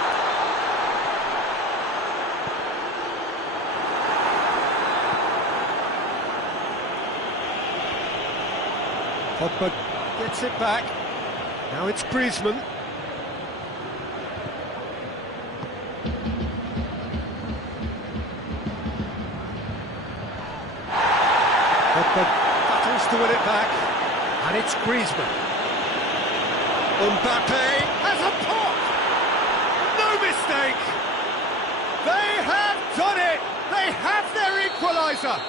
Pogba gets it back. Now it's Griezmann. Pogba battles to win it back. And it's Griezmann. Mbappe has a pop! No mistake! They have done it! They have their equaliser!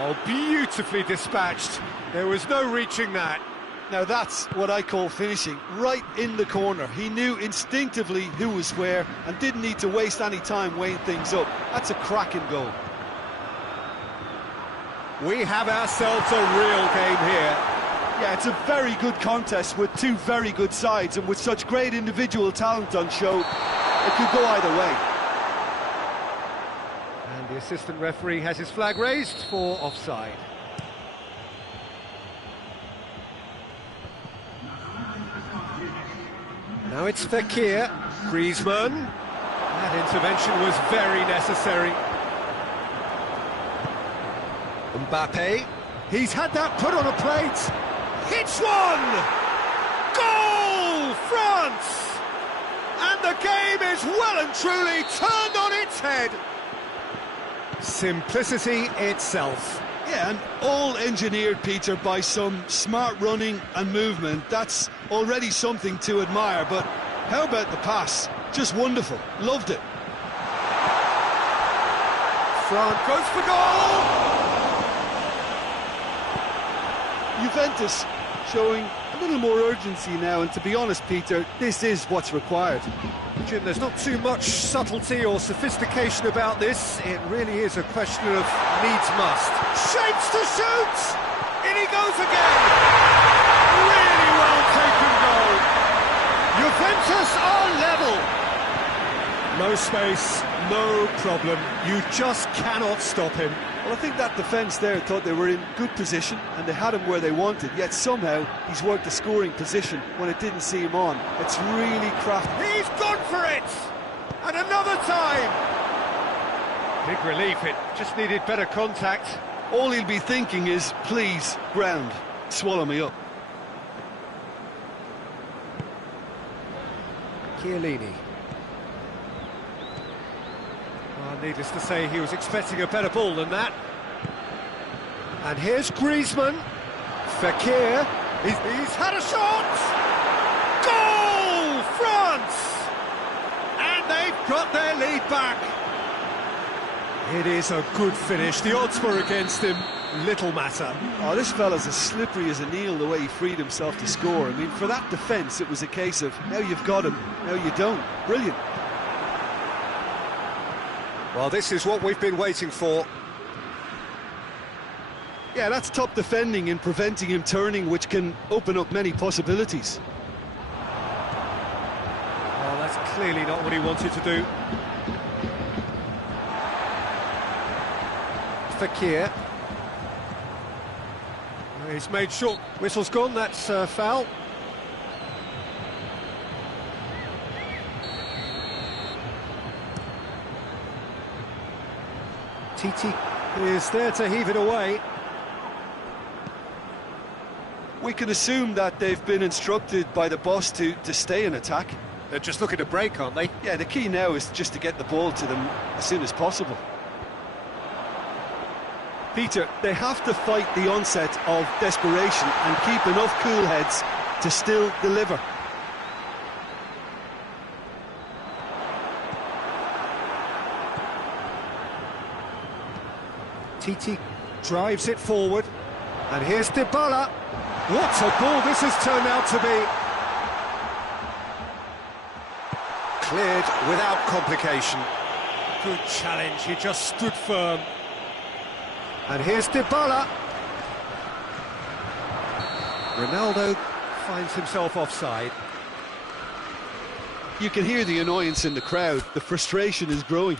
Oh, beautifully dispatched. There was no reaching that. Now that's what I call finishing, right in the corner. He knew instinctively who was where and didn't need to waste any time weighing things up. That's a cracking goal. We have ourselves a real game here. Yeah, it's a very good contest with two very good sides, and with such great individual talent on show, it could go either way. And the assistant referee has his flag raised for offside. Now it's Fekir. Griezmann. That intervention was very necessary. Mbappe, he's had that put on a plate. Hits one! Goal, France! And the game is well and truly turned on its head. Simplicity itself. Yeah, and all engineered, Peter, by some smart running and movement. That's already something to admire, but how about the pass? Just wonderful. Loved it. France goes for goal! Juventus showing a little more urgency now, and to be honest, Peter, this is what's required. Jim, there's not too much subtlety or sophistication about this. It really is a question of needs must. Shapes to shoot! In he goes again! Really well taken goal. Juventus are level. No space, no problem. You just cannot stop him. Well, I think that defence there thought they were in good position and they had him where they wanted, yet somehow he's worked the scoring position when it didn't see him on. It's really crafty. He's gone for it! And another time! Big relief, it just needed better contact. All he'll be thinking is, please, ground, swallow me up. Chiellini. Well, needless to say, he was expecting a better ball than that. And here's Griezmann. Fekir. He's had a shot! Goal! France! And they've got their lead back. It is a good finish. The odds were against him. Little matter. Oh, this fella's as slippery as an eel, the way he freed himself to score. I mean, for that defence, it was a case of, now you've got him, now you don't. Brilliant. Well, this is what we've been waiting for. Yeah, that's top defending and preventing him turning, which can open up many possibilities. Well, that's clearly not what he wanted to do. Fekir. He's made short. Whistle's gone, that's foul. Titi is there to heave it away. We can assume that they've been instructed by the boss to stay in attack. They're just looking to break, aren't they? Yeah, the key now is just to get the ball to them as soon as possible. Peter, they have to fight the onset of desperation and keep enough cool heads to still deliver. Titi drives it forward, and here's Dybala. What a ball this has turned out to be. Cleared without complication. Good challenge, he just stood firm. And here's Dybala. Ronaldo finds himself offside. You can hear the annoyance in the crowd. The frustration is growing.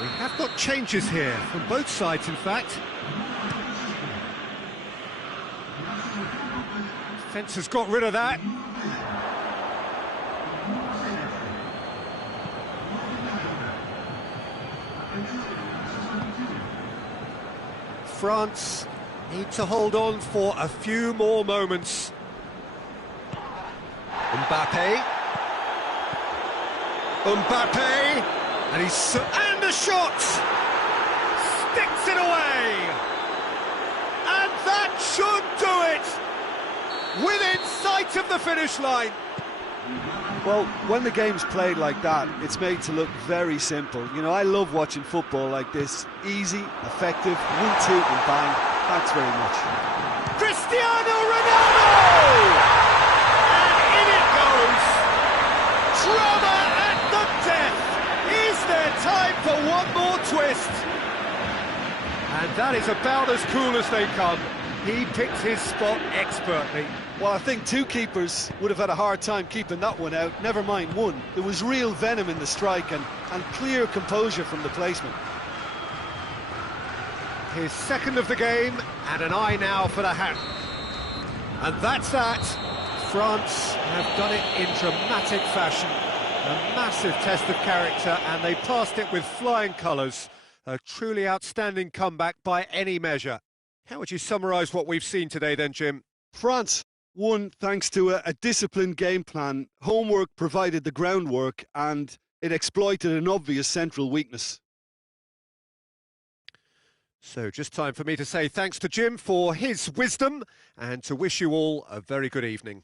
We have got changes here, from both sides in fact. Defence has got rid of that. France need to hold on for a few more moments. Mbappe. And he's... and a shot! Sticks it away! And that should do it! Within sight of the finish line! Well, when the game's played like that, it's made to look very simple. You know, I love watching football like this. Easy, effective, 1-2 and bang. Thanks very much. Cristiano Ronaldo! And in it goes! Drama at the death! Is there time for one more twist? And that is about as cool as they come. He picked his spot expertly. Well, I think two keepers would have had a hard time keeping that one out, never mind one. There was real venom in the strike and clear composure from the placement. His second of the game, and an eye now for the hat. And that's that. France have done it in dramatic fashion. A massive test of character, and they passed it with flying colours. A truly outstanding comeback by any measure. How would you summarise what we've seen today then, Jim? France won thanks to a disciplined game plan. Homework provided the groundwork and it exploited an obvious central weakness. So just time for me to say thanks to Jim for his wisdom and to wish you all a very good evening.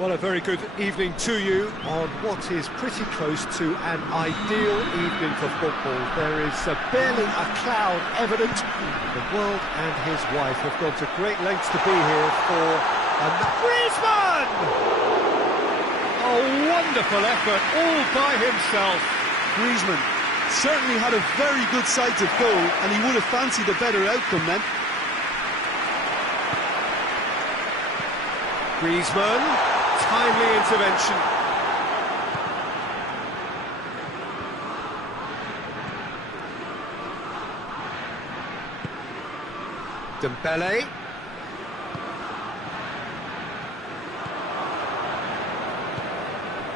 Well, a very good evening to you on what is pretty close to an ideal evening for football. There is barely a cloud evident. The world and his wife have gone to great lengths to be here for Griezmann! A wonderful effort, all by himself. Griezmann certainly had a very good sight of goal, and he would have fancied a better outcome then. Griezmann. Timely intervention. Dembele.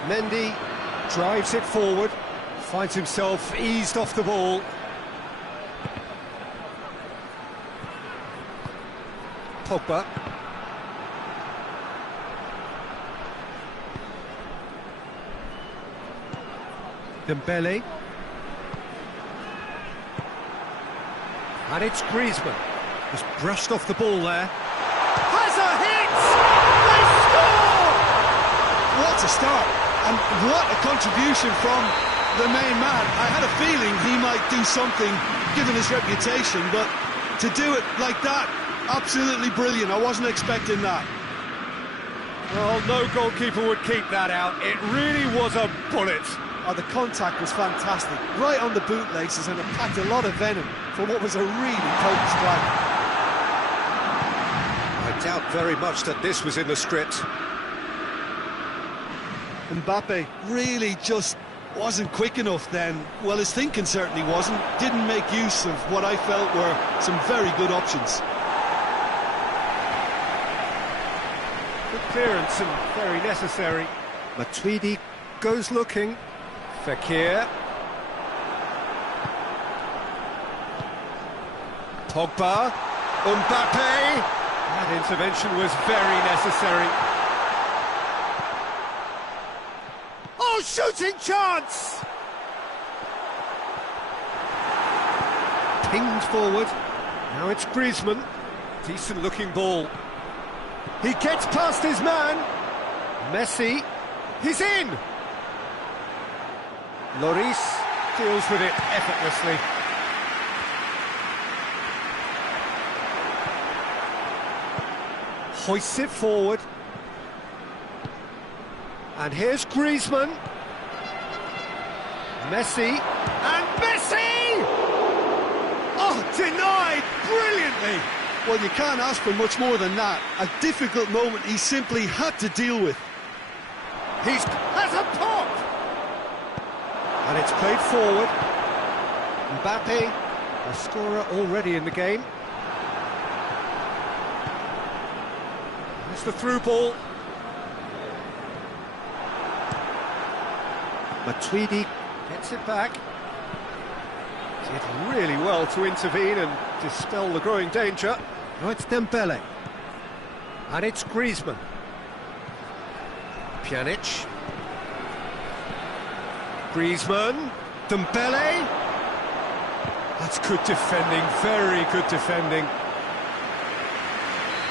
Mendy drives it forward, finds himself eased off the ball. Pogba. Dembele. And it's Griezmann. Just brushed off the ball there. Has a hit! They score! What a start, and what a contribution from the main man. I had a feeling he might do something, given his reputation, but to do it like that, absolutely brilliant. I wasn't expecting that. Well, no goalkeeper would keep that out. It really was a bullet. Oh, the contact was fantastic, right on the bootlaces, and it packed a lot of venom for what was a really potent strike. I doubt very much that this was in the script. Mbappe really just wasn't quick enough then. Well, his thinking certainly wasn't. Didn't make use of what I felt were some very good options. Good clearance and very necessary. Matuidi goes looking. Fekir. Pogba. Mbappe. That intervention was very necessary. Oh, shooting chance! Pinged forward. Now it's Griezmann. Decent looking ball. He gets past his man. Messi. He's in! Lloris deals with it effortlessly. Hoists it forward. And here's Griezmann. Messi. And Messi! Oh, denied brilliantly! Well, you can't ask for much more than that. A difficult moment he simply had to deal with. Has a pop! And it's played forward. Mbappe, a scorer already in the game. That's the through ball. Matuidi gets it back. Did really well to intervene and dispel the growing danger. Now it's Dembele. And it's Griezmann. Pjanic. Griezmann. Dembele. That's good defending, very good defending.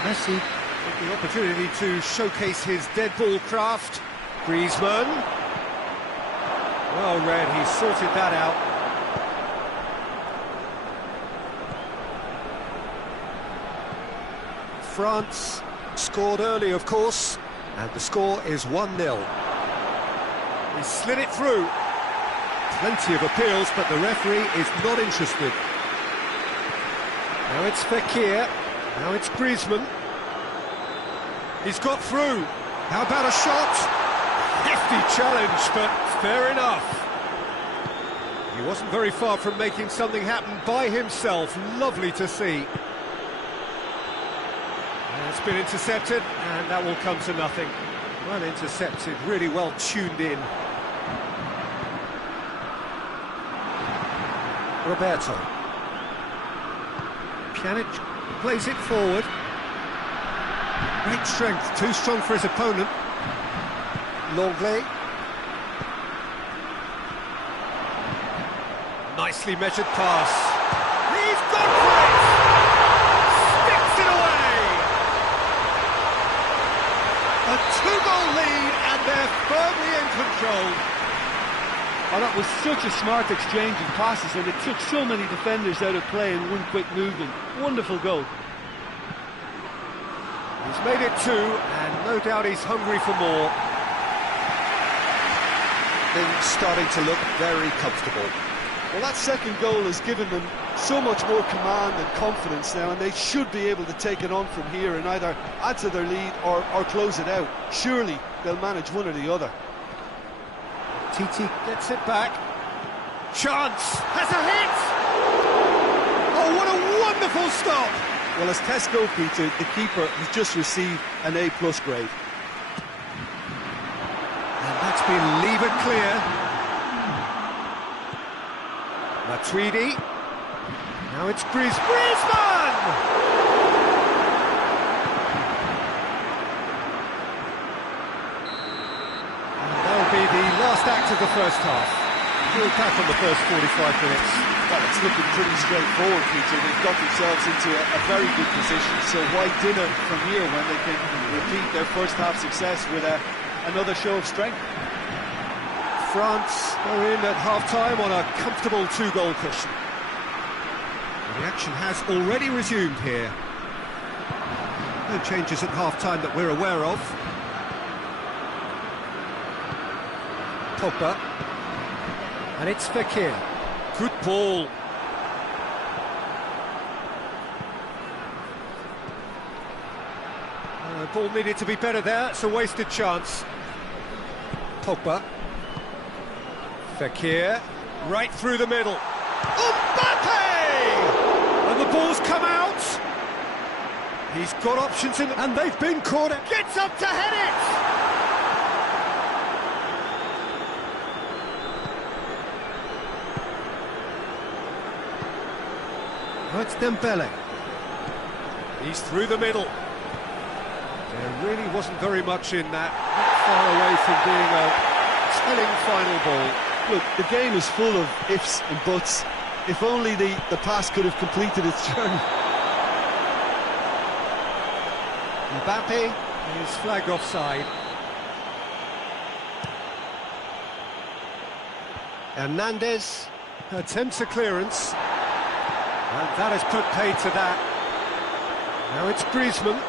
Messi took the opportunity to showcase his dead ball craft. Griezmann. Well read, he sorted that out. France scored early, of course, and the score is 1-0. He slid it through. Plenty of appeals, but the referee is not interested. Now it's Fekir. Now it's Griezmann. He's got through. How about a shot? Hefty challenge, but fair enough. He wasn't very far from making something happen by himself. Lovely to see. And it's been intercepted, and that will come to nothing. Well intercepted, really well tuned in. Roberto. Pjanic plays it forward. Great strength, too strong for his opponent. Longley. Nicely measured pass. He's gone for it! Sticks it away! A two-goal lead, and they're firmly in control. Oh, that was such a smart exchange of passes, and it took so many defenders out of play in one quick movement. Wonderful goal. He's made it two, and no doubt he's hungry for more. Things starting to look very comfortable. Well, that second goal has given them so much more command and confidence now, and they should be able to take it on from here and either add to their lead or close it out. Surely they'll manage one or the other. Titi gets it back. Chance! Has a hit! Oh, what a wonderful stop! Well, as tests go, Peter, the keeper has just received an A+ grade. And that's been levered clear. Matuidi. Now it's Griezmann! And that'll be the last act of the first half. We'll back on the first 45 minutes. Well, it's looking pretty straightforward, Peter. They've got themselves into a very good position, so why dinner from here when they can repeat their first half success with another show of strength? France are in at half-time on a comfortable two-goal cushion. The action has already resumed here. No changes at half-time that we're aware of. Pogba. And it's Fekir. Good ball. Ball needed to be better there. It's a wasted chance. Pogba. Fekir. Right through the middle. Mbappe! And the ball's come out. He's got options in, and they've been cornered. Gets up to head it! Oh, it's Dembele. He's through the middle. There really wasn't very much in that. Not far away from being a telling final ball. Look, the game is full of ifs and buts. If only the pass could have completed its journey. Mbappe is flagged offside. Hernandez attempts a clearance. And that has put paid to that. Now it's Griezmann.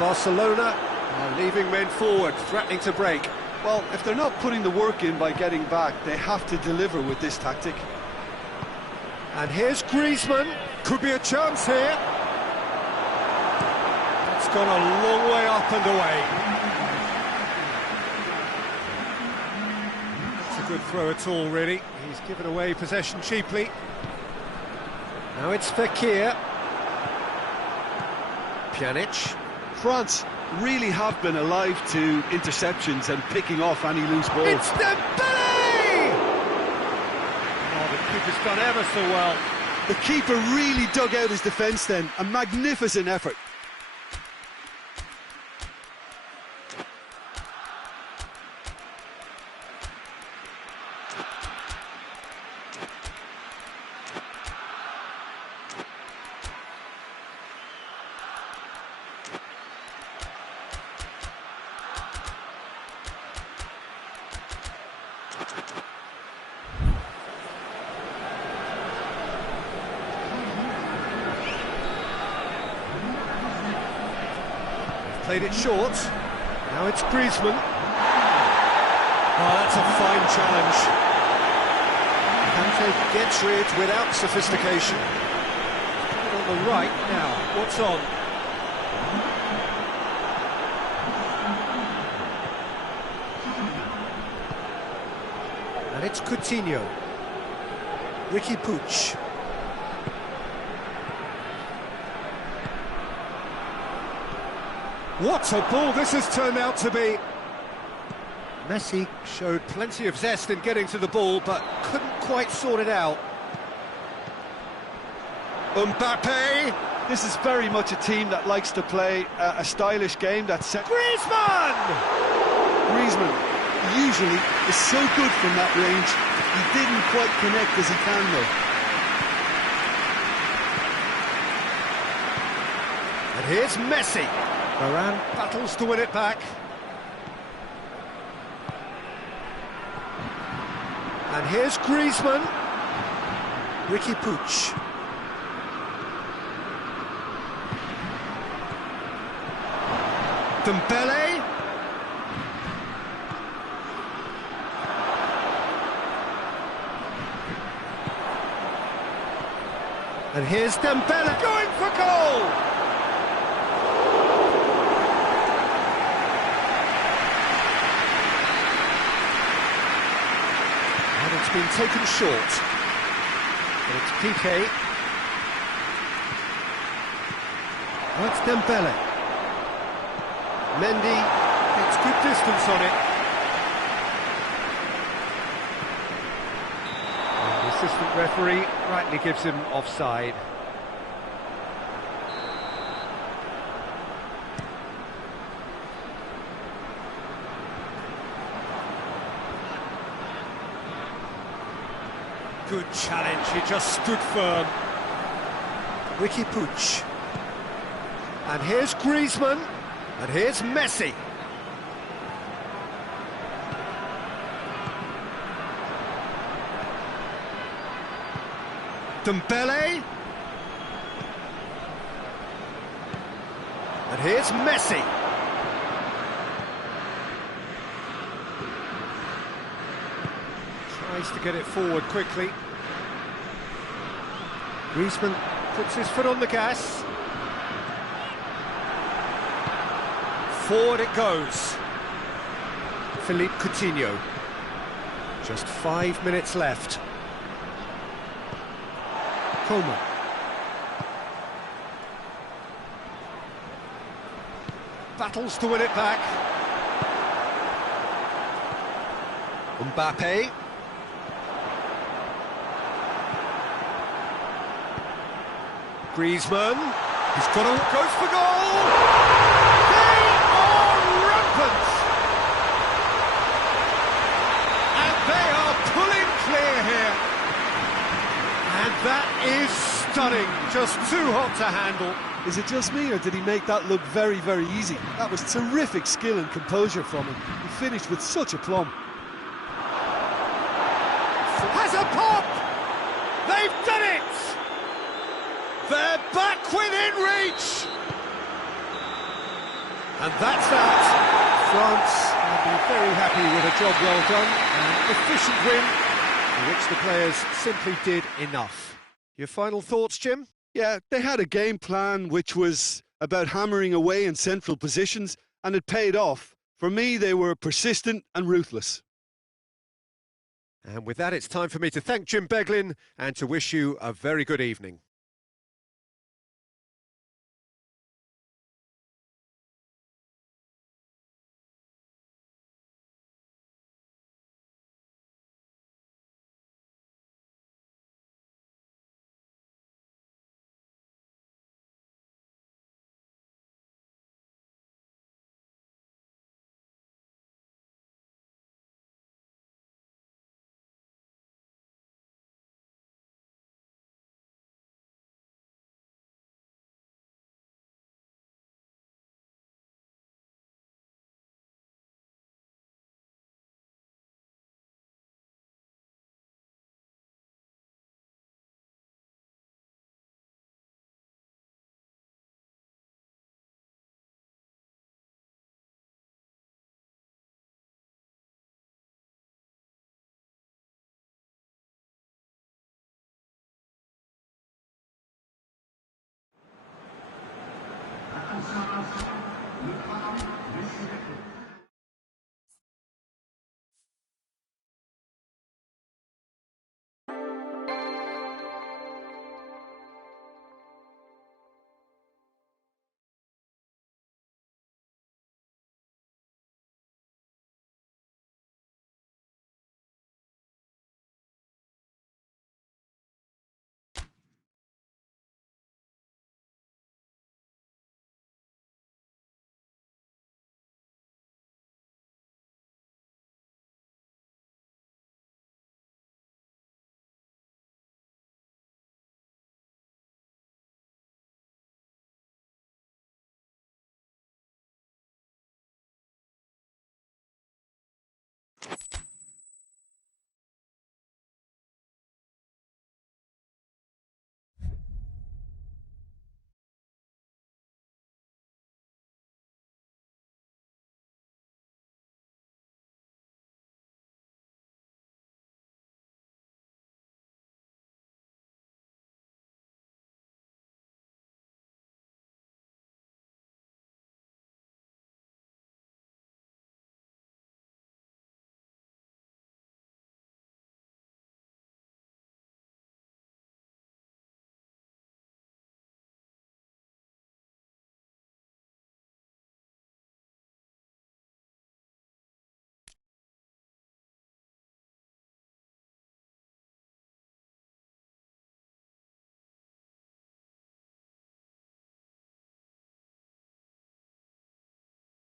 Barcelona are leaving men forward, threatening to break. Well, if they're not putting the work in by getting back, they have to deliver with this tactic. And here's Griezmann. Could be a chance here. It's gone a long way up and away. It's a good throw at all, really. He's given away possession cheaply. Now it's Fekir. Pjanic. France really have been alive to interceptions and picking off any loose ball. It's Dembele! Oh, the keeper's done ever so well. The keeper really dug out his defence then. A magnificent effort. Played it short. Now it's Griezmann. Oh, that's a fine challenge. Kante gets rid without sophistication. Put it on the right now. What's on? And it's Coutinho. Ricky Puig. What a ball this has turned out to be. Messi showed plenty of zest in getting to the ball, but couldn't quite sort it out. Mbappe! This is very much a team that likes to play a stylish game that's set. Griezmann! Griezmann usually is so good from that range. He didn't quite connect as he can though. And here's Messi. Varane battles to win it back. And here's Griezmann. Ricky Puig. Dembele. And here's Dembele going for goal! And it's been taken short. And it's PK. That's Dembele. Mendy gets good distance on it. And the assistant referee rightly gives him offside. Good challenge, he just stood firm. Ricky Puig. And here's Griezmann. And here's Messi. Dembele. And here's Messi. Tries to get it forward quickly. Griezmann puts his foot on the gas. Forward it goes. Philippe Coutinho. Just 5 minutes left. Coleman. Battles to win it back. Mbappe. Griezmann. He's got to goes for goal. They are rampant. And they are pulling clear here. And that is stunning. Just too hot to handle. Is it just me, or did he make that look very, very easy? That was terrific skill and composure from him. He finished with such aplomb. Has a pop! They've done it! They're back within reach! And that's that. France will be very happy with a job well done. An efficient win, in which the players simply did enough. Your final thoughts, Jim? Yeah, they had a game plan which was about hammering away in central positions, and it paid off. For me, they were persistent and ruthless. And with that, it's time for me to thank Jim Beglin and to wish you a very good evening.